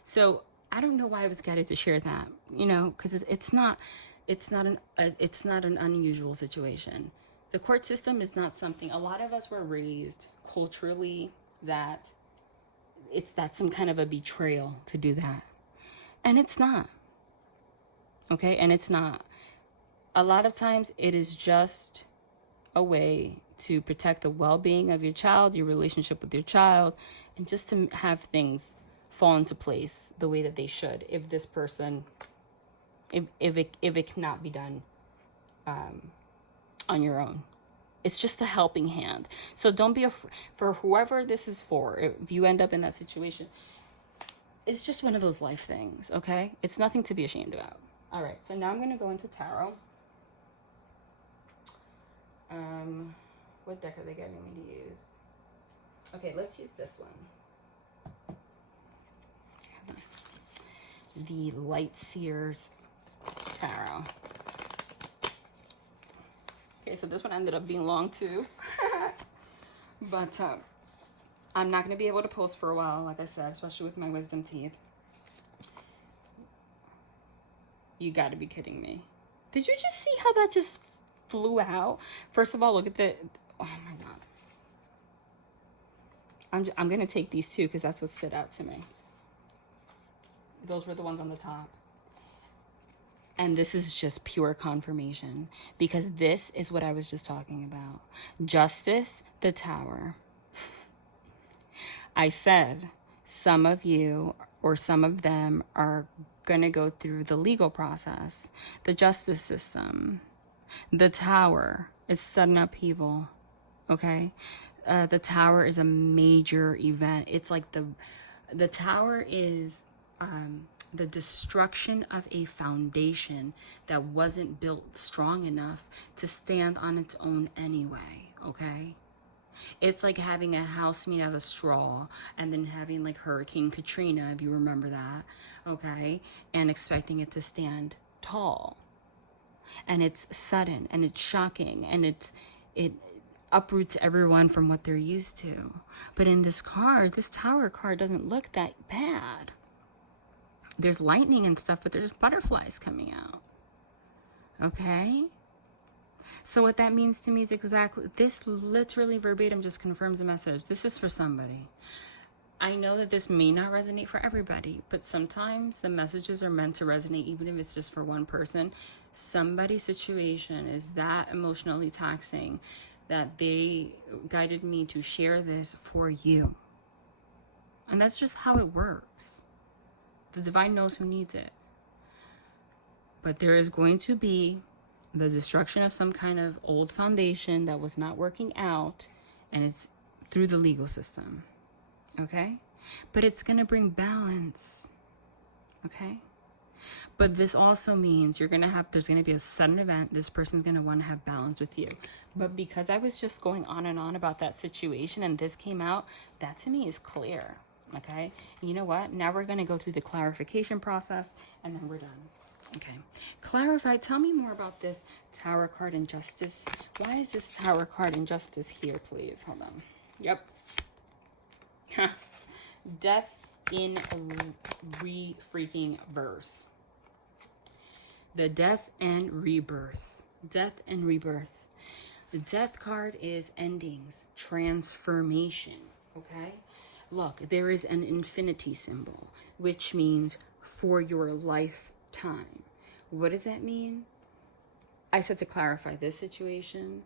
So I don't know why I was guided to share that, because it's not an unusual situation. The court system is not something, a lot of us were raised culturally that's some kind of a betrayal to do that. And it's not. Okay? And it's not. A lot of times it is just a way to protect the well-being of your child, your relationship with your child, and just to have things fall into place the way that they should, if this person, if it cannot be done on your own. It's just a helping hand. So don't be for whoever this is for, if you end up in that situation, it's just one of those life things, okay? It's nothing to be ashamed about. All right, so now I'm going to go into tarot. What deck are they getting me to use? Okay, let's use this one. The Light Seers Tarot. Okay, so this one ended up being long too. But I'm not going to be able to post for a while, like I said, especially with my wisdom teeth. You got to be kidding me. Did you just see how that just flew out? First of all, look at the... Oh my God. I'm going to take these two because that's what stood out to me. Those were the ones on the top. And this is just pure confirmation, because this is what I was just talking about. Justice, the Tower. I said some of you or some of them are going to go through the legal process, the justice system. The Tower is sudden upheaval, okay? The Tower is a major event. It's like the Tower is the destruction of a foundation that wasn't built strong enough to stand on its own anyway, okay? It's like having a house made out of straw and then having like Hurricane Katrina, if you remember that, okay? And expecting it to stand tall. And it's sudden and it's shocking and it uproots everyone from what they're used to. But in this card, this Tower card doesn't look that bad. There's lightning and stuff, but there's butterflies coming out. Okay? So what that means to me is exactly, this literally verbatim just confirms a message. This is for somebody. I know that this may not resonate for everybody, but sometimes the messages are meant to resonate even if it's just for one person. Somebody's situation is that emotionally taxing that they guided me to share this for you. And that's just how it works. The divine knows who needs it. But there is going to be the destruction of some kind of old foundation that was not working out, and it's through the legal system. Okay? But it's going to bring balance. Okay? But this also means there's going to be a sudden event. This person's going to want to have balance with you. But because I was just going on and on about that situation and this came out, that to me is clear. Okay? And you know what? Now we're going to go through the clarification process and then we're done. Okay. Clarify. Tell me more about this Tower card and Justice. Why is this Tower card and Justice here, please? Hold on. Yep. Death in re-freaking-verse. The death and rebirth. Death and rebirth. The death card is endings, transformation. Okay? Look, there is an infinity symbol, which means for your lifetime. What does that mean? I said to clarify this situation.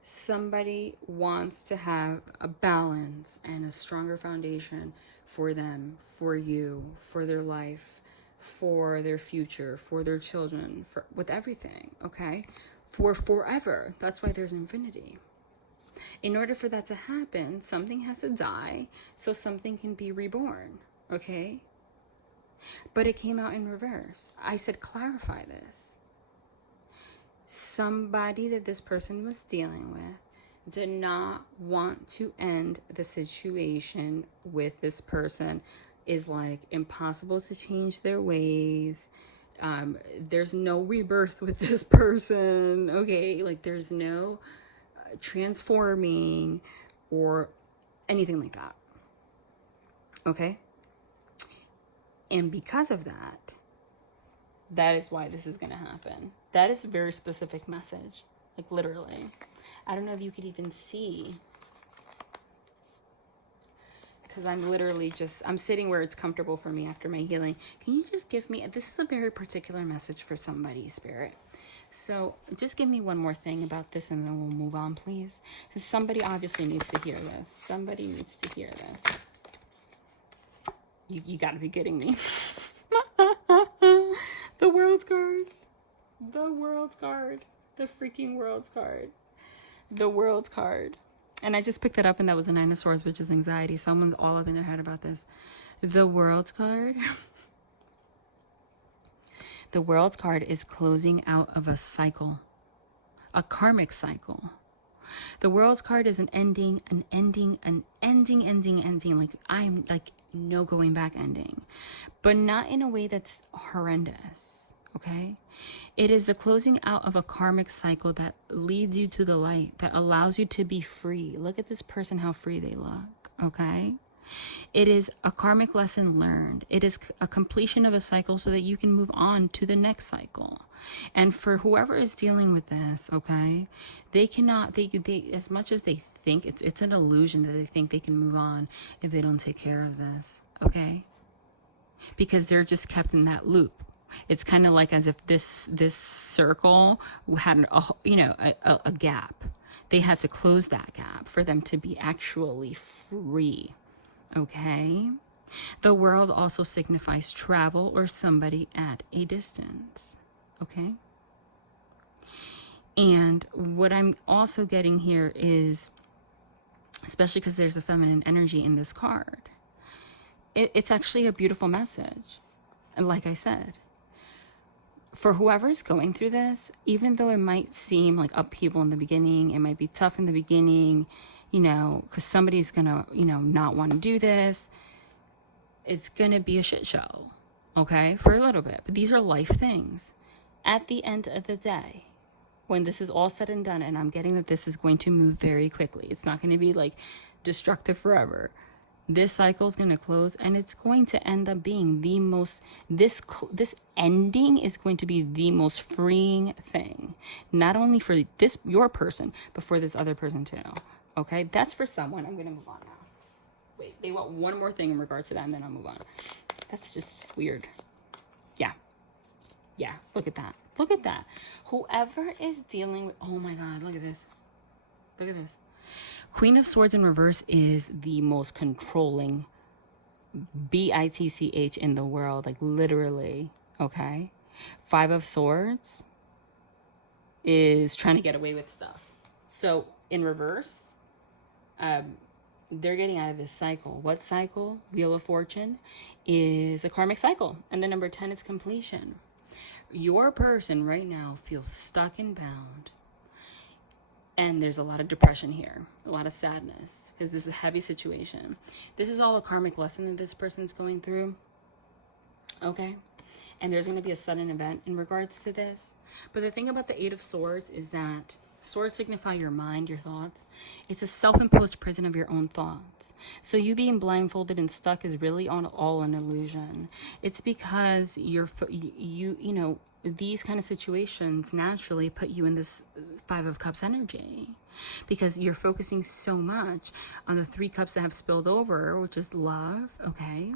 Somebody wants to have a balance and a stronger foundation for them, for you, for their life, for their future, for their children, with everything, okay? For forever. That's why there's infinity. In order for that to happen, something has to die so something can be reborn, okay? But it came out in reverse. I said, clarify this. Somebody that this person was dealing with did not want to end the situation with this person. Is like impossible to change their ways. There's no rebirth with this person, okay? Like there's no transforming or anything like that, okay? And because of that, that is why this is going to happen. That is a very specific message, like literally. I don't know if you could even see, because I'm literally just, I'm sitting where it's comfortable for me after my healing. Can you just give me, this is a very particular message for somebody, Spirit. So just give me one more thing about this and then we'll move on, please. Because somebody obviously needs to hear this. Somebody needs to hear this. You got to be kidding me. The World's card. The World's card. The freaking World's card. The World's card. And I just picked that up and that was the Nine of Swords, which is anxiety. Someone's all up in their head about this. The World's card. The World's card is closing out of a cycle. A karmic cycle. The World's card is an ending. Like I'm like no going back ending. But not in a way that's horrendous. Okay? It is the closing out of a karmic cycle that leads you to the light, that allows you to be free. Look at this person, how free they look. Okay? It is a karmic lesson learned. It is a completion of a cycle so that you can move on to the next cycle. And for whoever is dealing with this, okay, they cannot, they as much as they think, it's an illusion that they think they can move on if they don't take care of this, okay? Because they're just kept in that loop. It's kind of like as if this circle had a gap. They had to close that gap for them to be actually free. Okay? The world also signifies travel or somebody at a distance. Okay? And what I'm also getting here is, especially because there's a feminine energy in this card, it's actually a beautiful message. And like I said, for whoever's going through this, even though it might seem like upheaval in the beginning, it might be tough in the beginning, because somebody's gonna, not want to do this. It's gonna be a shit show, okay, for a little bit. But these are life things. At the end of the day, when this is all said and done, and I'm getting that this is going to move very quickly. It's not going to be like destructive forever. This cycle is going to close, and it's going to end up being the most, this ending is going to be the most freeing thing. Not only for this, your person, but for this other person too. Okay, that's for someone. I'm going to move on now. Wait, they want one more thing in regards to that, and then I'll move on. That's just weird. Yeah, look at that. Look at that. Whoever is dealing with, oh my God, look at this. Look at this. Queen of Swords in reverse is the most controlling bitch in the world, like literally, okay? Five of Swords is trying to get away with stuff. So in reverse, they're getting out of this cycle. What cycle? Wheel of Fortune is a karmic cycle. And the number 10 is completion. Your person right now feels stuck and bound. And there's a lot of depression here, a lot of sadness, because this is a heavy situation. This is all a karmic lesson that this person's going through, okay? And there's going to be a sudden event in regards to this. But the thing about the Eight of Swords is that swords signify your mind, your thoughts. It's a self-imposed prison of your own thoughts. So you being blindfolded and stuck is really all an illusion. It's because these kind of situations naturally put you in this Five of Cups energy because you're focusing so much on the Three Cups that have spilled over, which is love, okay?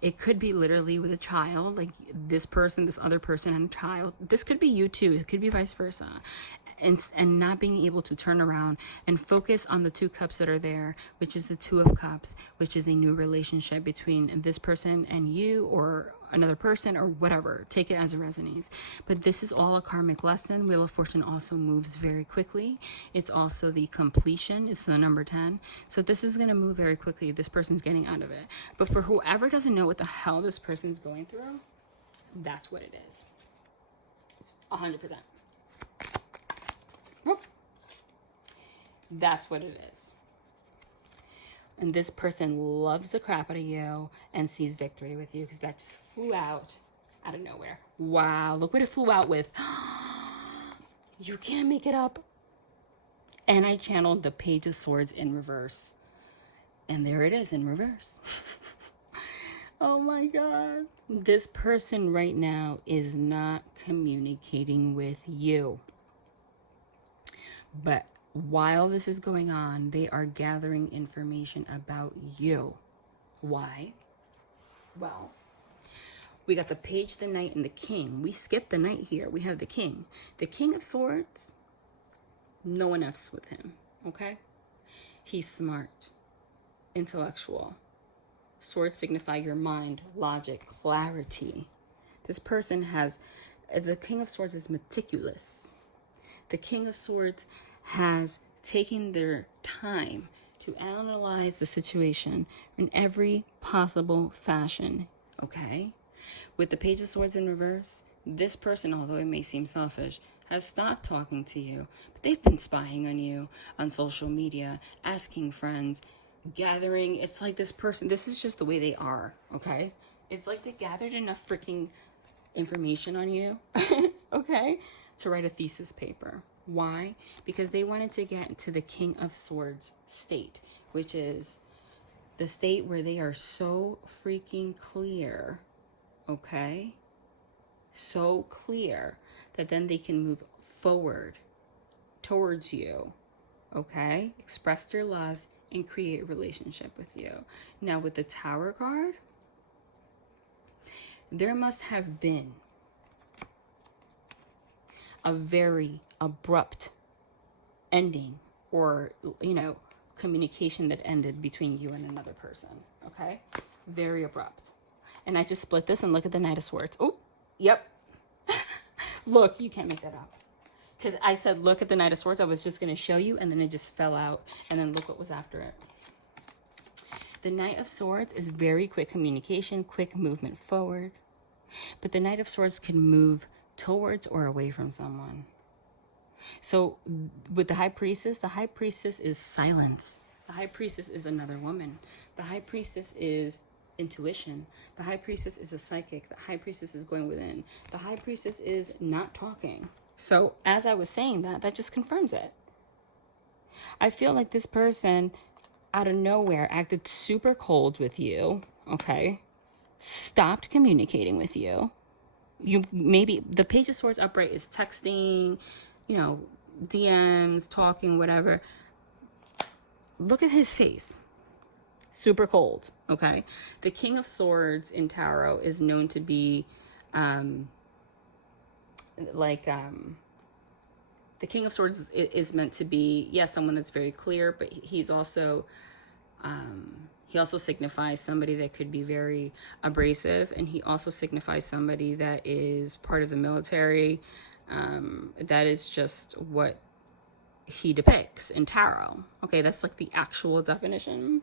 It could be literally with a child, like this person, this other person, and a child. This could be you too. It could be vice versa. and not being able to turn around and focus on the 2 cups that are there, which is the 2 of cups, which is a new relationship between this person and you, or another person, or whatever. Take it as it resonates. But this is all a karmic lesson. Wheel of Fortune also moves very quickly. It's also the completion. It's the number 10. So this is going to move very quickly. This person's getting out of it. But for whoever doesn't know what the hell this person's going through, that's what it is. 100%. Whoop. That's what it is. And this person loves the crap out of you and sees victory with you, because that just flew out of nowhere. Wow, look what it flew out with. You can't make it up. And I channeled the Page of Swords in reverse. And there it is in reverse. Oh my God. This person right now is not communicating with you. But while this is going on, they are gathering information about you. Why? Well, we got the Page, the Knight, and the King. We skipped the Knight here. We have the King. The King of Swords, no one F's with him, okay? He's smart, intellectual. Swords signify your mind, logic, clarity. This person has, the King of Swords is meticulous. The King of Swords has taken their time to analyze the situation in every possible fashion, okay? With the Page of Swords in reverse, this person, although it may seem selfish, has stopped talking to you, but they've been spying on you on social media, asking friends, gathering. It's like this person, this is just the way they are, okay? It's like they gathered enough freaking information on you, okay, to write a thesis paper. Why? Because they wanted to get to the King of Swords state, which is the state where they are so freaking clear, okay? So clear that then they can move forward towards you, okay? Express their love and create a relationship with you. Now with the Tower card, there must have been a very abrupt ending, or, you know, communication that ended between you and another person, okay? Very abrupt. And I just split this and look at the Knight of Swords. Oh, yep. Look, you can't make that up. Because I said, look at the Knight of Swords. I was just going to show you, and then it just fell out. And then look what was after it. The Knight of Swords is very quick communication, quick movement forward. But the Knight of Swords can move towards or away from someone. So with the High Priestess is silence. The High Priestess is another woman. The High Priestess is intuition. The High Priestess is a psychic. The High Priestess is going within. The High Priestess is not talking. So as I was saying that just confirms it. I feel like this person out of nowhere acted super cold with you, okay? Stopped communicating with you. You maybe, the Page of Swords upright is texting, you know, DMs, talking, whatever. Look at his face. Super cold, okay? The King of Swords in tarot is known to be the King of Swords is meant to be, yes, someone that's very clear, but he's also he also signifies somebody that could be very abrasive, and he also signifies somebody that is part of the military. That is just what he depicts in tarot. Okay, that's like the actual definition.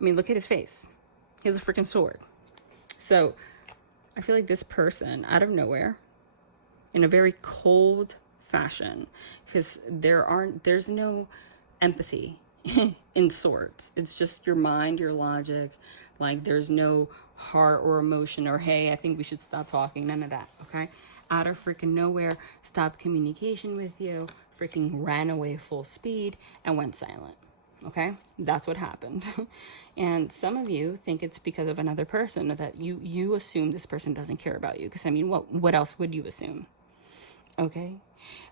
I mean, look at his face. He has a freaking sword. So I feel like this person, out of nowhere, in a very cold fashion, because there's no empathy in swords. It's just your mind, your logic. Like, there's no heart or emotion or, hey, I think we should stop talking. None of that, okay? Out of freaking nowhere, stopped communication with you, freaking ran away full speed, and went silent. Okay, that's what happened. And some of you think it's because of another person, that you assume this person doesn't care about you. Because I mean, what else would you assume? Okay,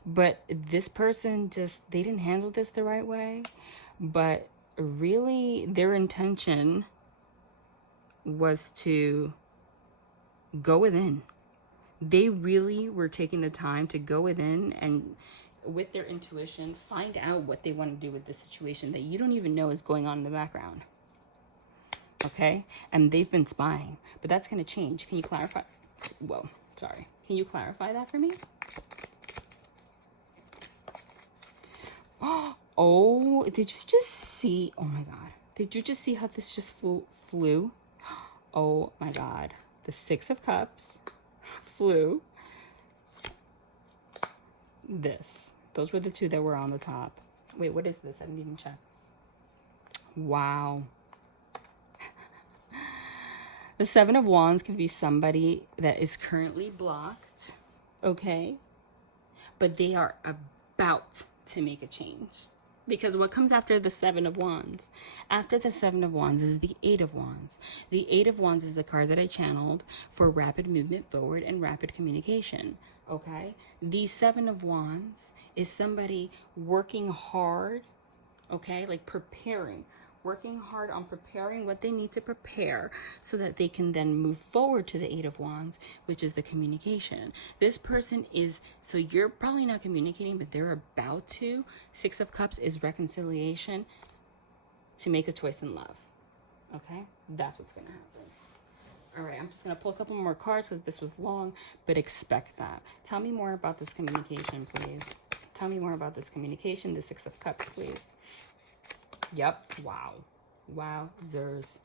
but this person just, they didn't handle this the right way. But really, their intention was to go within. They really were taking the time to go within and with their intuition, find out what they want to do with the situation that you don't even know is going on in the background. Okay? And they've been spying. But that's going to change. Can you clarify? Whoa, sorry. Can you clarify that for me? Oh, did you just see? Oh my God. Did you just see how this just flew? Oh my God. The Six of Cups flew. This. Those were the two that were on the top. Wait, what is this? I didn't even check. Wow. The Seven of Wands could be somebody that is currently blocked, okay? But they are about to make a change. Because what comes after the Seven of Wands? After the Seven of Wands is the Eight of Wands. The Eight of Wands is the card that I channeled for rapid movement forward and rapid communication, okay? The Seven of Wands is somebody working hard, okay? Like preparing. Working hard on preparing what they need to prepare so that they can then move forward to the Eight of Wands, which is the communication. This person is, so you're probably not communicating, but they're about to. Six of Cups is reconciliation, to make a choice in love. Okay? That's what's going to happen. All right, I'm just going to pull a couple more cards because this was long, but expect that. Tell me more about this communication, please. Tell me more about this communication, the Six of Cups, please. Yep. Wow. Wowzers.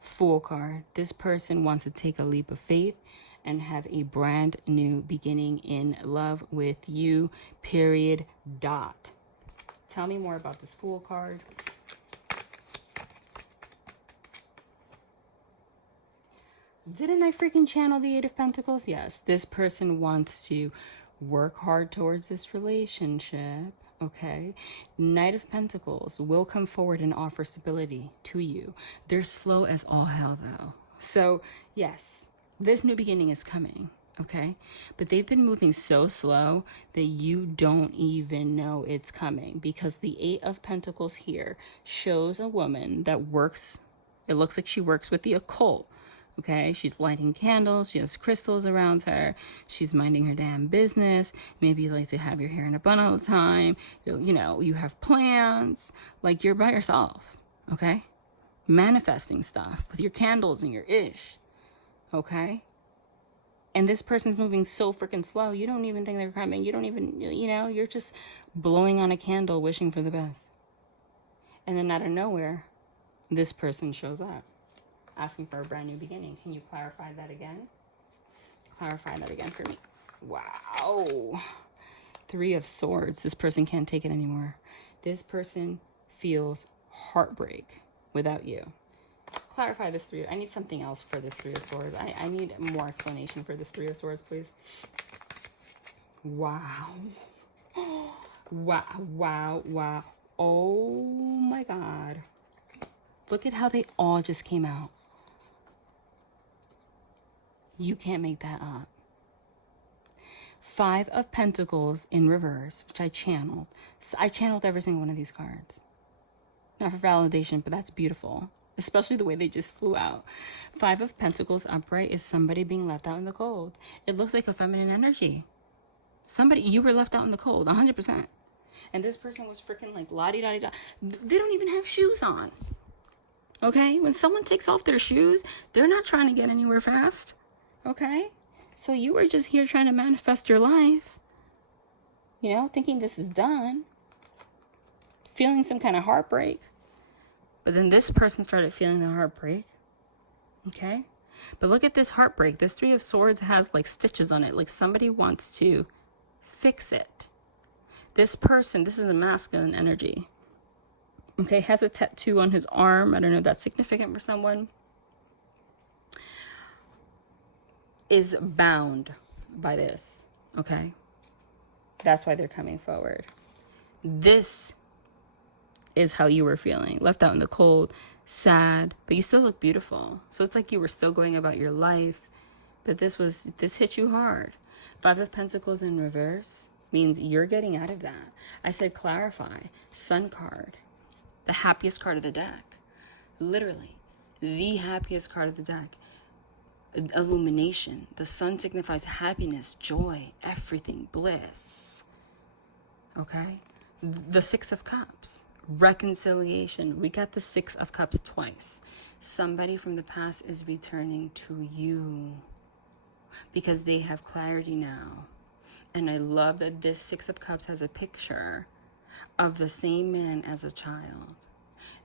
Fool card. This person wants to take a leap of faith and have a brand new beginning in love with you, period, dot. Tell me more about this Fool card. Didn't I freaking channel the Eight of Pentacles? Yes. This person wants to work hard towards this relationship. Okay, Knight of Pentacles will come forward and offer stability to you. They're slow as all hell, though. So, yes, this new beginning is coming, okay? But they've been moving so slow that you don't even know it's coming, because the Eight of Pentacles here shows a woman that works, it looks like she works with the occult. Okay, she's lighting candles, she has crystals around her, she's minding her damn business. Maybe you like to have your hair in a bun all the time. You know, you have plans, like you're by yourself, okay? Manifesting stuff with your candles and your ish, okay? And this person's moving so freaking slow, you don't even think they're coming. You don't even, you know, you're just blowing on a candle, wishing for the best. And then out of nowhere, this person shows up, asking for a brand new beginning. Can you clarify that again? Clarify that again for me. Wow. Three of Swords. This person can't take it anymore. This person feels heartbreak without you. Clarify this three. I need something else for this Three of Swords. I need more explanation for this Three of Swords, please. Wow. Wow. Oh my God. Look at how they all just came out. You can't make that up. Five of Pentacles in reverse, which I channeled. So I channeled every single one of these cards. Not for validation, but that's beautiful. Especially the way they just flew out. Five of Pentacles upright is somebody being left out in the cold. It looks like a feminine energy. Somebody, you were left out in the cold, 100%. And this person was freaking like la-di-da-di-da. They don't even have shoes on. Okay? When someone takes off their shoes, they're not trying to get anywhere fast. Okay? So you were just here trying to manifest your life. You know, thinking this is done. Feeling some kind of heartbreak. But then this person started feeling the heartbreak. Okay? But look at this heartbreak. This Three of Swords has like stitches on it. Like somebody wants to fix it. This person, this is a masculine energy. Okay, has a tattoo on his arm. I don't know if that's significant for someone. Is bound by this, okay? That's why they're coming forward. This is how you were feeling. Left out in the cold, sad, but you still look beautiful. So it's like you were still going about your life, but this hit you hard. Five of Pentacles in reverse means you're getting out of that. I said clarify. Sun card. The happiest card of the deck. Literally, the happiest card of the deck. Illumination. The sun signifies happiness, joy, everything, bliss. Okay? The Six of Cups. Reconciliation. We got the Six of Cups twice. Somebody from the past is returning to you because they have clarity now. And I love that this Six of Cups has a picture of the same man as a child.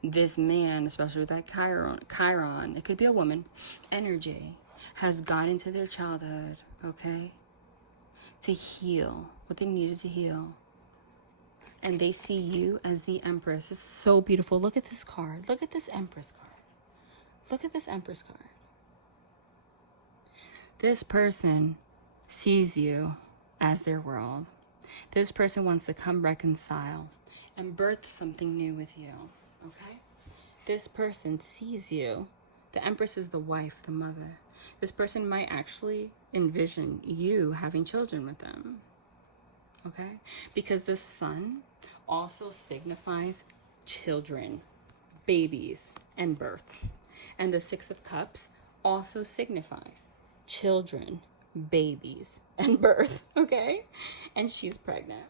This man, especially with that Chiron, it could be a woman, energy, has got into their childhood, okay, to heal what they needed to heal. And they see you as the Empress. It's so beautiful. Look at this card. Look at this Empress card. Look at this Empress card. This person sees you as their world. This person wants to come reconcile and birth something new with you, okay? This person sees you. The Empress is the wife, the mother. This person might actually envision you having children with them, okay? Because the sun also signifies children, babies, and birth. And the Six of Cups also signifies children, babies, and birth, okay? And she's pregnant.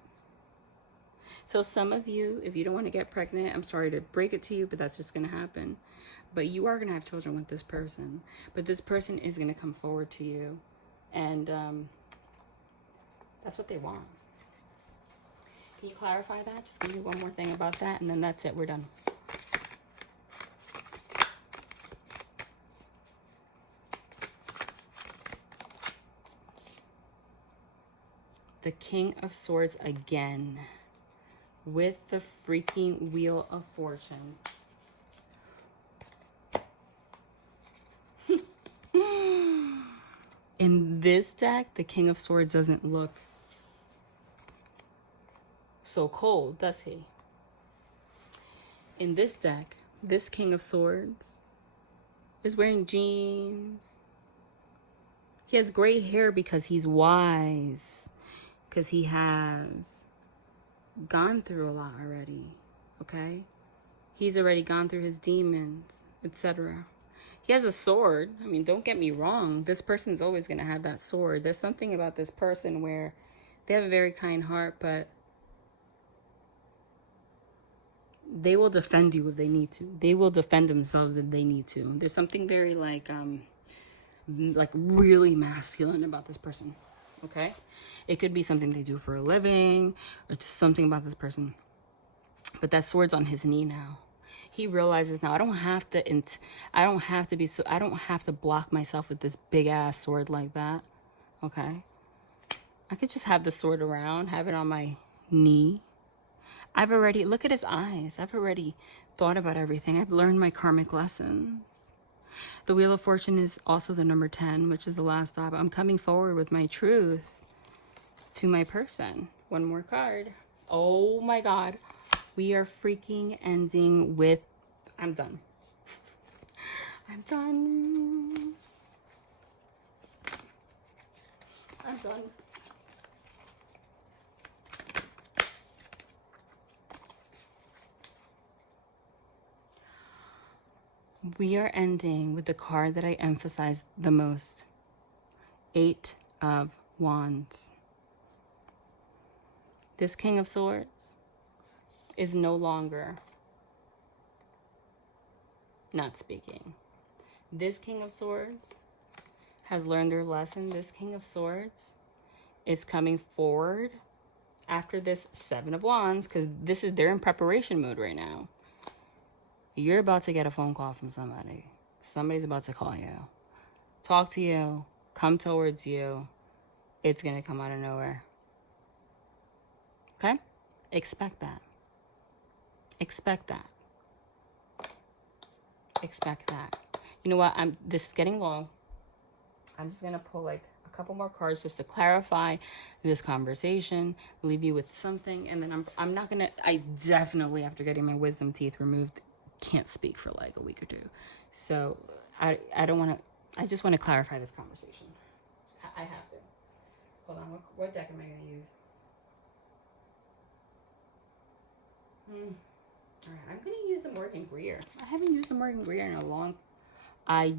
So some of you, if you don't want to get pregnant, I'm sorry to break it to you, but that's just going to happen. But you are going to have children with this person. But this person is going to come forward to you. And that's what they want. Can you clarify that? Just give me one more thing about that, and then that's it. We're done. The King of Swords again, with the freaking Wheel of Fortune. In this deck, the King of Swords doesn't look so cold, does he? In this deck, this King of Swords is wearing jeans. He has gray hair because he's wise. Because he has gone through a lot already, okay? He's already gone through his demons, etc. He has a sword. I mean, don't get me wrong. This person's always going to have that sword. There's something about this person where they have a very kind heart, but they will defend you if they need to. They will defend themselves if they need to. There's something very like really masculine about this person. Okay, it could be something they do for a living, or just something about this person. But that sword's on his knee now. He realizes now I don't have to block myself with this big ass sword like that. Okay, I could just have the sword around, have it on my knee. Look at his eyes. I've already thought about everything. I've learned my karmic lessons. The Wheel of Fortune is also the number 10, which is the last stop. I'm coming forward with my truth to my person. One more card. Oh my God. We are freaking ending with, I'm done. I'm done. I'm done. We are ending with the card that I emphasize the most. 8 of Wands. This King of Swords is no longer not speaking. This King of Swords has learned their lesson. This King of Swords is coming forward after this 7 of Wands, because they're in preparation mode right now. You're about to get a phone call from somebody. Somebody's about to call you, talk to you, come towards you. It's going to come out of nowhere. Okay? Expect that. Expect that. Expect that. You know what? This is getting long. I'm just going to pull like a couple more cards just to clarify this conversation, leave you with something, and then I'm not going to, I definitely, after getting my wisdom teeth removed, can't speak for like a week or two. So I don't want to, I just want to clarify this conversation. I have to. Hold on, what deck am I going to use? All right, I'm going to use the Morgan Greer. I haven't used the Morgan Greer in a long, oh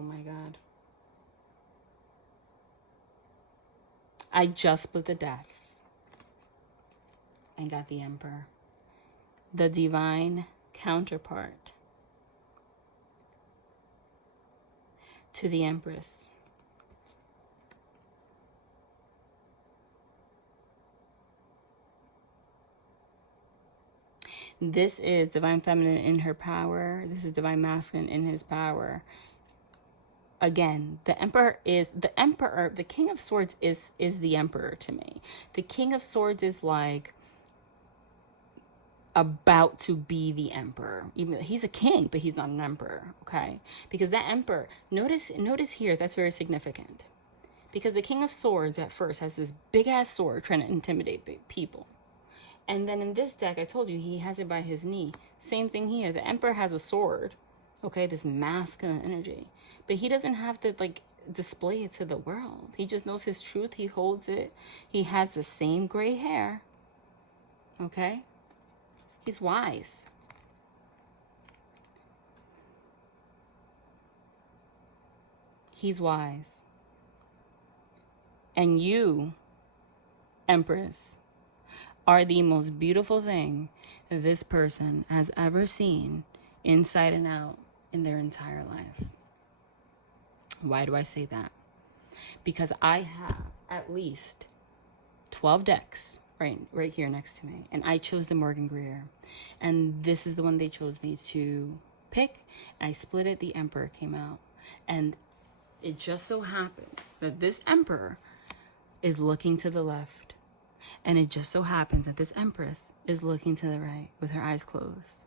my God. I just split the deck and got the Emperor, the divine counterpart to the Empress. This is divine feminine in her power. This is divine masculine in his power. Again, the emperor, the King of Swords is the emperor to me. The King of Swords is like about to be the emperor. Even he's a king, but he's not an emperor, okay? Because that emperor, notice here, that's very significant. Because the King of Swords at first has this big ass sword trying to intimidate people. And then in this deck, I told you, he has it by his knee. Same thing here. The Emperor has a sword, okay, this masculine energy. But he doesn't have to, like, display it to the world. He just knows his truth. He holds it. He has the same gray hair, okay? He's wise. He's wise. And you, Empress, are the most beautiful thing this person has ever seen inside and out in their entire life. Why do I say that? Because I have at least 12 decks right here next to me, and I chose the Morgan Greer, and this is the one they chose me to pick. I split it, the Emperor came out, and it just so happens that this Emperor is looking to the left. And it just so happens that this Empress is looking to the right with her eyes closed.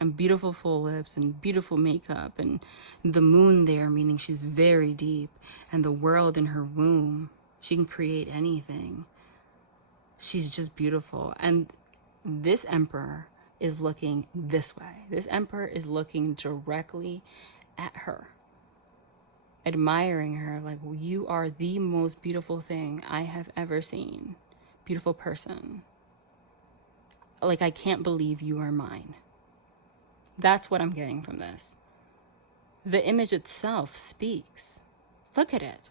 And beautiful full lips and beautiful makeup. And the moon there, meaning she's very deep. And the world in her womb. She can create anything. She's just beautiful. And this Emperor is looking this way. This Emperor is looking directly at her. Admiring her like, you are the most beautiful thing I have ever seen. Beautiful person. Like, I can't believe you are mine. That's what I'm getting from this. The image itself speaks. Look at it.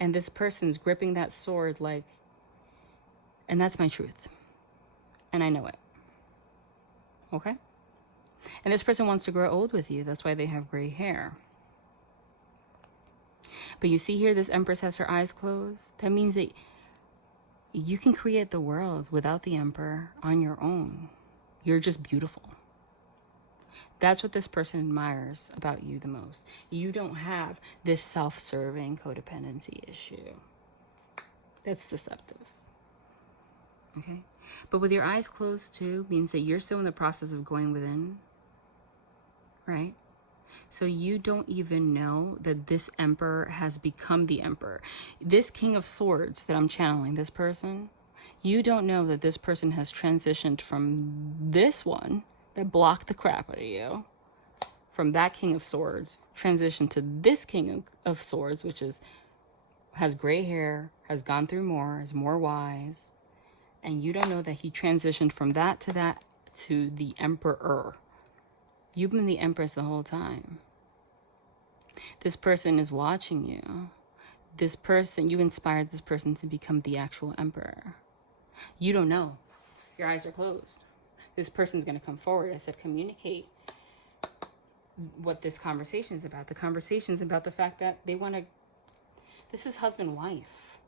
And this person's gripping that sword like, and that's my truth. And I know it. Okay? And this person wants to grow old with you. That's why they have gray hair. But you see here, this Empress has her eyes closed. That means that you can create the world without the Emperor on your own. You're just beautiful. That's what this person admires about you the most. You don't have this self-serving codependency issue. That's deceptive. Okay? But with your eyes closed too, means that you're still in the process of going within. Right? So you don't even know that this Emperor has become the Emperor. This King of Swords that I'm channeling, this person, you don't know that this person has transitioned from this one that blocked the crap out of you, from that King of Swords, transitioned to this King of Swords, which has gray hair, has gone through more, is more wise, and you don't know that he transitioned from that to the Emperor. You've been the Empress the whole time. This person is watching you. This person, you inspired this person to become the actual Emperor. You don't know. Your eyes are closed. This person's going to come forward. I said communicate what this conversation is about. The conversation is about the fact that they want to, this is husband-wife.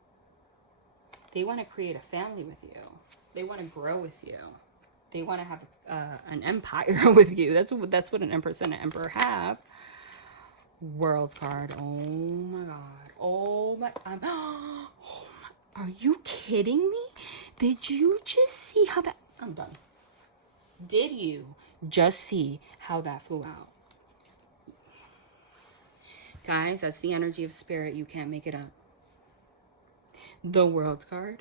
They want to create a family with you. They want to grow with you. They want to have an empire with you. That's what an Empress and an Emperor have. World's card. Oh my God. Oh my. Oh my. Are you kidding me? Did you just see how that? I'm done. Did you just see how that flew out? Guys, that's the energy of spirit. You can't make it up. The World's card.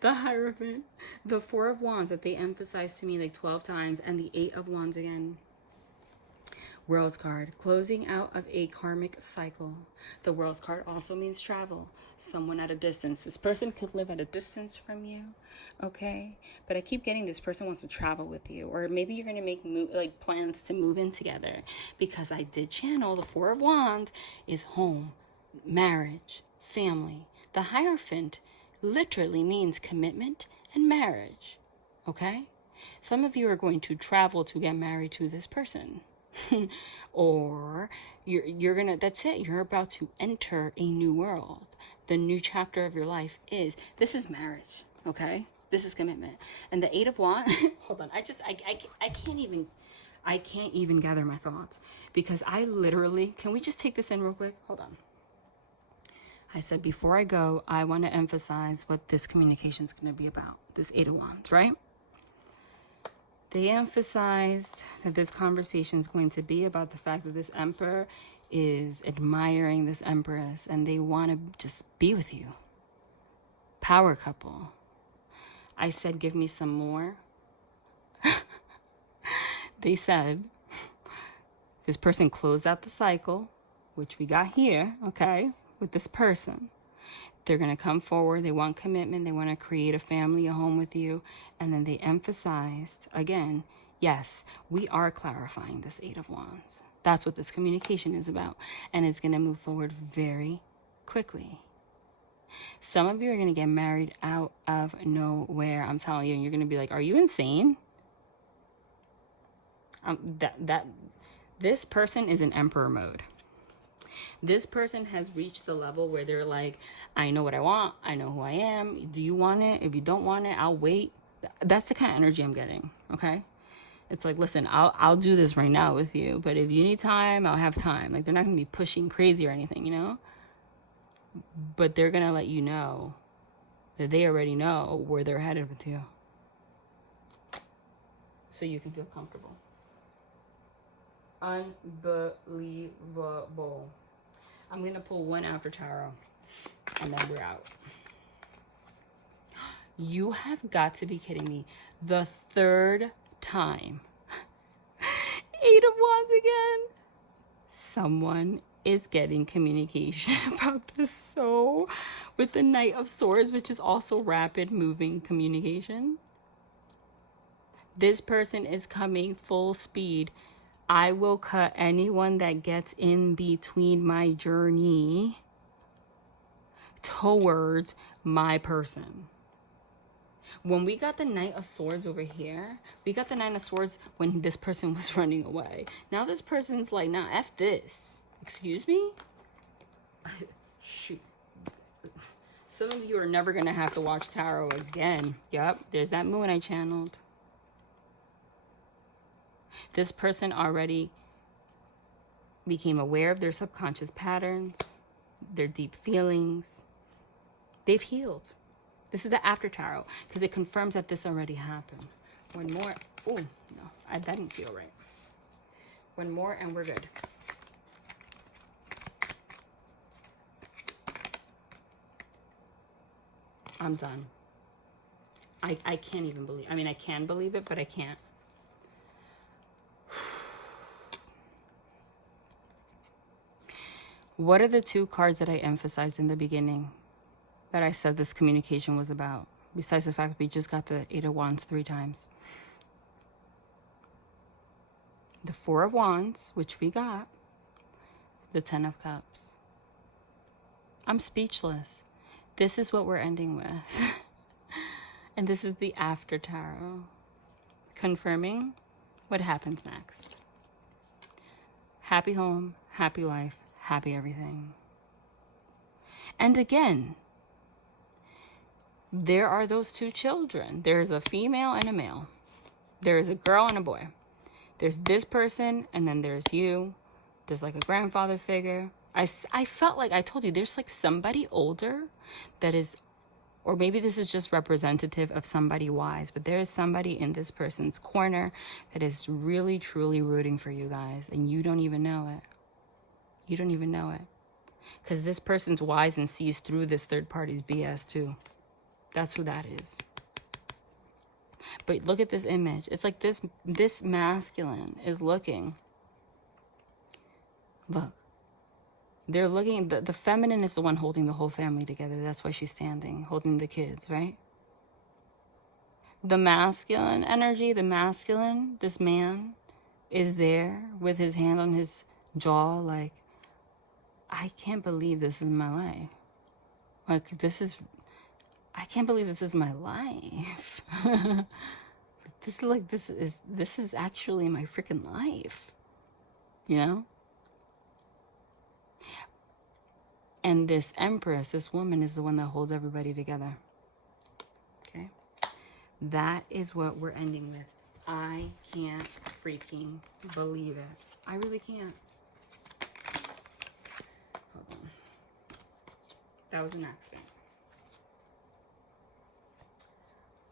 The Hierophant, the Four of Wands that they emphasized to me like 12 times, and the Eight of Wands again. World's card, closing out of a karmic cycle. The World's card also means travel. Someone at a distance. This person could live at a distance from you, okay? But I keep getting this person wants to travel with you, or maybe you're going to make plans to move in together, because I did channel the Four of Wands is home, marriage, family. The Hierophant literally means commitment and marriage. Okay? Some of you are going to travel to get married to this person. Or you're gonna, that's it. You're about to enter a new world. The new chapter of your life this is marriage. Okay? This is commitment. And the Eight of Wands, hold on. I can't even gather my thoughts, because I literally, can we just take this in real quick? Hold on. I said, before I go, I want to emphasize what this communication is going to be about. This Eight of Wands, right? They emphasized that this conversation is going to be about the fact that this emperor is admiring this empress and they want to just be with you. Power couple. I said, give me some more. They said, this person closed out the cycle, which we got here, okay, with this person. They're going to come forward. They want commitment. They want to create a family, a home with you. And then they emphasized, again, yes, we are clarifying this Eight of Wands. That's what this communication is about. And it's going to move forward very quickly. Some of you are going to get married out of nowhere. I'm telling you, and you're going to be like, are you insane? This person is in emperor mode. This person has reached the level where they're like, I know what I want. I know who I am. Do you want it? If you don't want it, I'll wait. That's the kind of energy I'm getting. Okay. It's like, listen, I'll do this right now with you. But if you need time, I'll have time. Like, they're not going to be pushing crazy or anything, you know? But they're going to let you know that they already know where they're headed with you. So you can feel comfortable. Unbelievable. I'm going to pull one after tarot, and then we're out. You have got to be kidding me. The third time. Eight of Wands again. Someone is getting communication about this. So, with the Knight of Swords, which is also rapid moving communication. This person is coming full speed. I will cut anyone that gets in between my journey towards my person. When we got the Knight of Swords over here, we got the Nine of Swords when this person was running away. Now this person's like, nah, F this. Excuse me? Shoot. Some of you are never going to have to watch tarot again. Yep, there's that moon I channeled. This person already became aware of their subconscious patterns, their deep feelings. They've healed. This is the after tarot because it confirms that this already happened. One more. Oh, no, that didn't feel right. One more and we're good. I'm done. I can't even believe. I mean, I can believe it, but I can't. What are the two cards that I emphasized in the beginning that I said this communication was about? Besides the fact that we just got the Eight of Wands 3 times. The Four of Wands, which we got. The Ten of Cups. I'm speechless. This is what we're ending with. And this is the after tarot. Confirming what happens next. Happy home, happy life. Happy everything. And again, there are those two children. There's a female and a male. There is a girl and a boy. There's this person, and then there's you. There's like a grandfather figure. I felt like I told you, there's like somebody older that is, or maybe this is just representative of somebody wise, but there is somebody in this person's corner that is really, truly rooting for you guys, and you don't even know it. You don't even know it. Because this person's wise and sees through this third party's BS too. That's who that is. But look at this image. It's like this masculine is looking. Look. They're looking, the feminine is the one holding the whole family together. That's why she's standing, holding the kids, right? The masculine energy, this man is there with his hand on his jaw like, I can't believe this is my life. Like, this is, I can't believe this is my life. This is actually my freaking life, you know? And this Empress, this woman, is the one that holds everybody together. Okay? That is what we're ending with. I can't freaking believe it. I really can't. Hold on. That was an accident.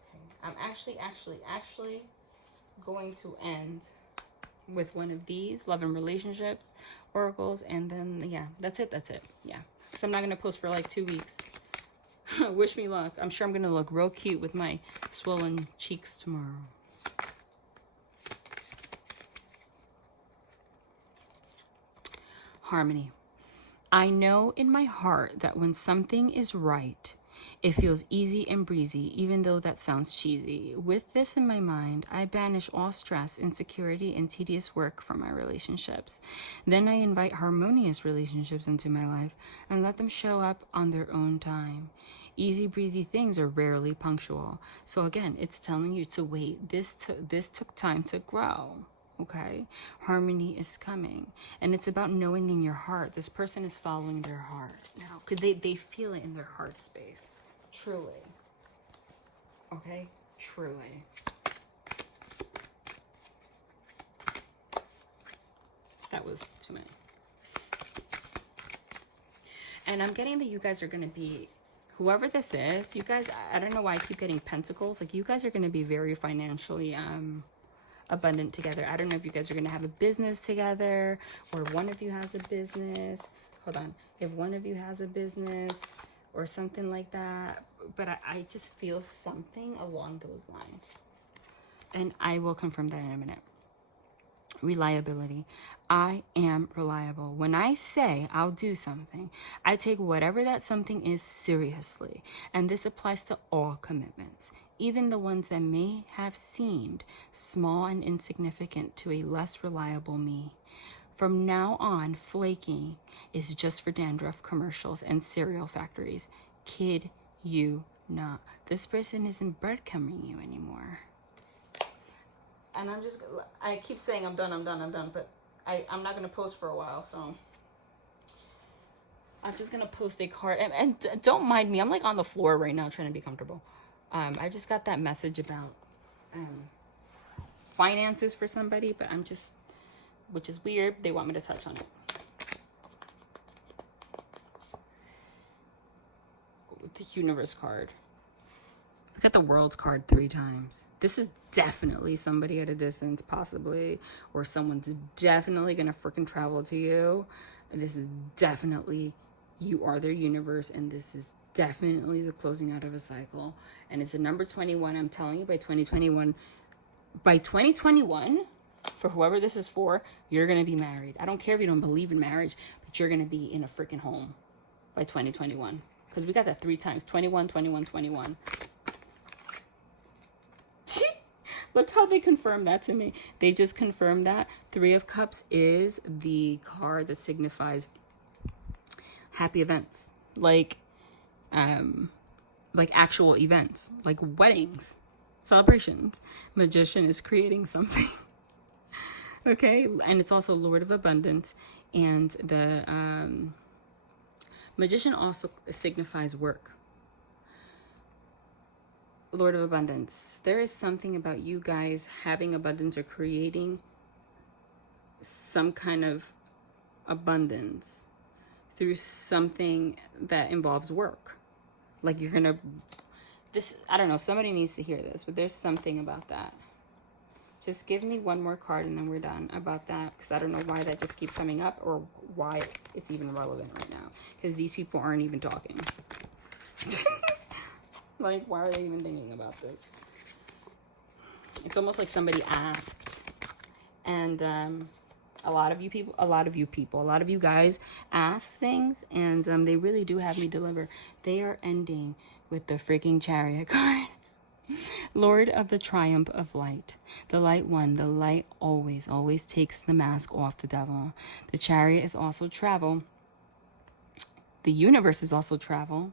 Okay. I'm actually going to end with one of these love and relationships oracles, and then yeah, that's it. Yeah, so I'm not gonna post for like 2 weeks. Wish me luck. I'm sure I'm gonna look real cute with my swollen cheeks tomorrow. Harmony. I know in my heart that when something is right, it feels easy and breezy, even though that sounds cheesy. With this in my mind, I banish all stress, insecurity, and tedious work from my relationships. Then I invite harmonious relationships into my life and let them show up on their own time. Easy breezy things are rarely punctual. So again, it's telling you to wait. This took time to grow. Okay, harmony is coming, and it's about knowing in your heart. This person is following their heart now. Could they feel it in their heart space? Truly. Okay, truly. That was too many. And I'm getting that you guys are going to be, whoever this is, you guys, I don't know why I keep getting pentacles. Like, you guys are going to be very financially abundant together. I don't know if you guys are going to have a business together, or one of you has a business. Hold on. If one of you has a business or something like that. But I just feel something along those lines. And I will confirm that in a minute. Reliability. I am reliable. When I say I'll do something, I take whatever that something is seriously. And this applies to all commitments, even the ones that may have seemed small and insignificant to a less reliable me. From now on, flaking is just for dandruff commercials and cereal factories. Kid you not. This person isn't breadcrumbing you anymore. And I keep saying I'm done, but I'm not going to post for a while, so I'm just going to post a card. And don't mind me, I'm like on the floor right now trying to be comfortable. I just got that message about finances for somebody, but which is weird, they want me to touch on it. The universe card. We got the world card 3 times. This is definitely somebody at a distance, possibly, or someone's definitely gonna freaking travel to you. This is definitely, you are their universe, and this is definitely the closing out of a cycle. And it's a number 21. I'm telling you, by 2021, for whoever this is for, you're gonna be married. I don't care if you don't believe in marriage, but you're gonna be in a freaking home by 2021. Because we got that 3 times, 21, 21, 21. Look how they confirmed that to me. They just confirmed that 3 of Cups is the card that signifies happy events, like actual events, like weddings, celebrations. Magician is creating something. Okay, and it's also Lord of Abundance, and the Magician also signifies work. Lord of Abundance. There is something about you guys having abundance or creating some kind of abundance through something that involves work. Like you're gonna, I don't know, somebody needs to hear this, but there's something about that. Just give me one more card and then we're done about that, because I don't know why that just keeps coming up, or why it's even relevant right now, because these people aren't even talking. Like, why are they even thinking about this? It's almost like somebody asked, and a lot of you guys ask things, and they really do have me deliver. They are ending with the freaking Chariot card. Lord of the triumph of light. The light one. The light always takes the mask off the devil. The Chariot is also travel. The universe is also travel.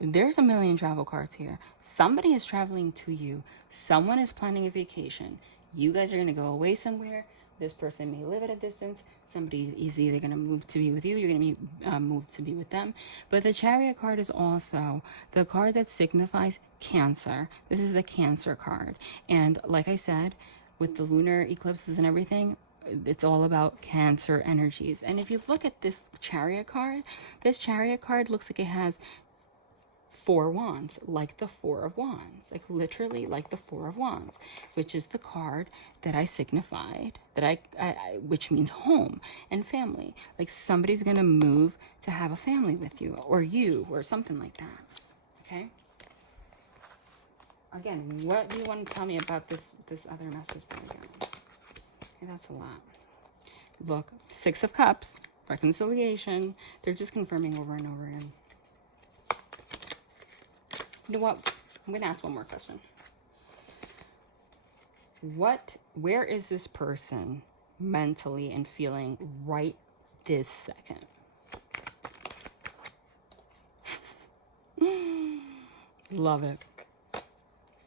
There's a million travel cards here. Somebody is traveling to you. Someone is planning a vacation. You guys are going to go away somewhere. This person may live at a distance. Somebody is either going to move to be with you. You're going to move to be with them. But the Chariot card is also the card that signifies Cancer. This is the Cancer card. And like I said, with the lunar eclipses and everything, it's all about Cancer energies. And if you look at this Chariot card looks like it has 4 wands, like the 4 of wands, like literally like the 4 of wands, which is the card that I signified, that I which means home and family. Like somebody's gonna move to have a family with you, or something like that. Okay. Again, what do you want to tell me about this other message that I got? Okay, that's a lot. Look, 6 of Cups, reconciliation. They're just confirming over and over again. You know what? I'm going to ask one more question. Where is this person mentally and feeling right this second? Love it.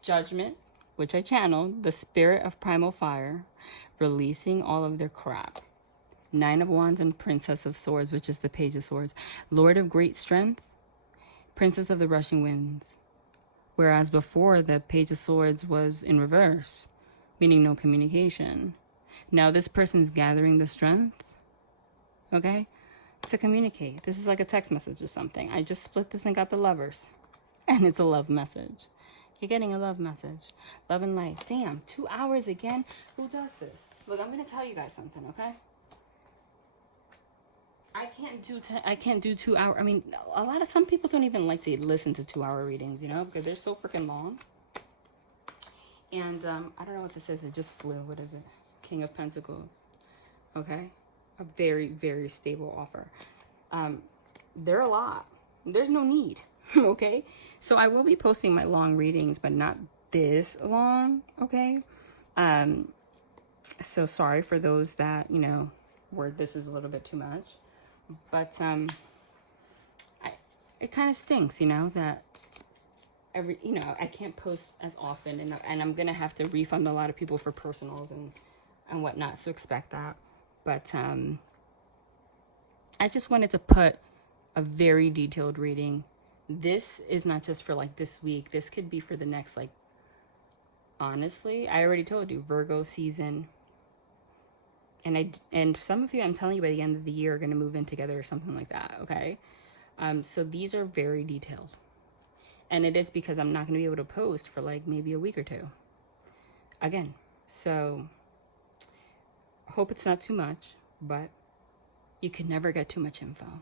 Judgment, which I channeled, the spirit of primal fire, releasing all of their crap. 9 of Wands and Princess of Swords, which is the Page of Swords. Lord of great strength, Princess of the rushing winds. Whereas before, the Page of Swords was in reverse, meaning no communication. Now this person's gathering the strength, okay, to communicate. This is like a text message or something. I just split this and got the Lovers. And it's a love message. You're getting a love message. Love and light. Damn, 2 hours again? Who does this? Look, I'm going to tell you guys something, okay? I can't do 2 hour. I mean, some people don't even like to listen to 2 hour readings, you know, because they're so freaking long. And I don't know what this is. It just flew. What is it? King of Pentacles. Okay. A very, very stable offer. They're a lot. There's no need. Okay. So I will be posting my long readings, but not this long. Okay. So sorry for those that, you know, where this is a little bit too much. But it kind of stinks, you know, that I can't post as often, and I'm gonna have to refund a lot of people for personals and whatnot. So expect that. But I just wanted to put a very detailed reading. This is not just for like this week. This could be for the next, like, honestly, I already told you, Virgo season. And some of you, I'm telling you, by the end of the year are going to move in together or something like that, okay? So these are very detailed. And it is because I'm not going to be able to post for like maybe a week or two. Again, so hope it's not too much, but you can never get too much info.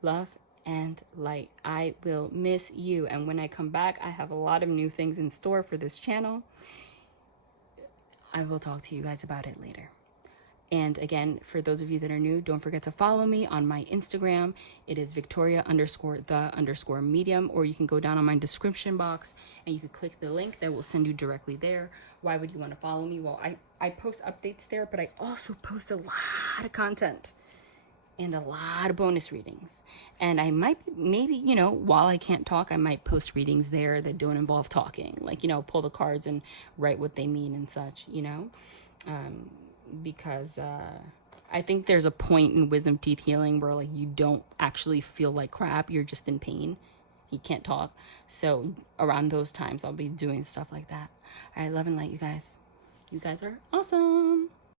Love and light. I will miss you. And when I come back, I have a lot of new things in store for this channel. I will talk to you guys about it later. And again, for those of you that are new, don't forget to follow me on my Instagram. It is Victoria_the_medium, or you can go down on my description box and you can click the link that will send you directly there. Why would you want to follow me? Well, I post updates there, but I also post a lot of content and a lot of bonus readings. And I might, maybe, you know, while I can't talk, I might post readings there that don't involve talking. Like, you know, pull the cards and write what they mean and such, you know. Because I think there's a point in wisdom teeth healing where like you don't actually feel like crap, you're just in pain, you can't talk. So around those times I'll be doing stuff like that. All right, love and light, you guys are awesome.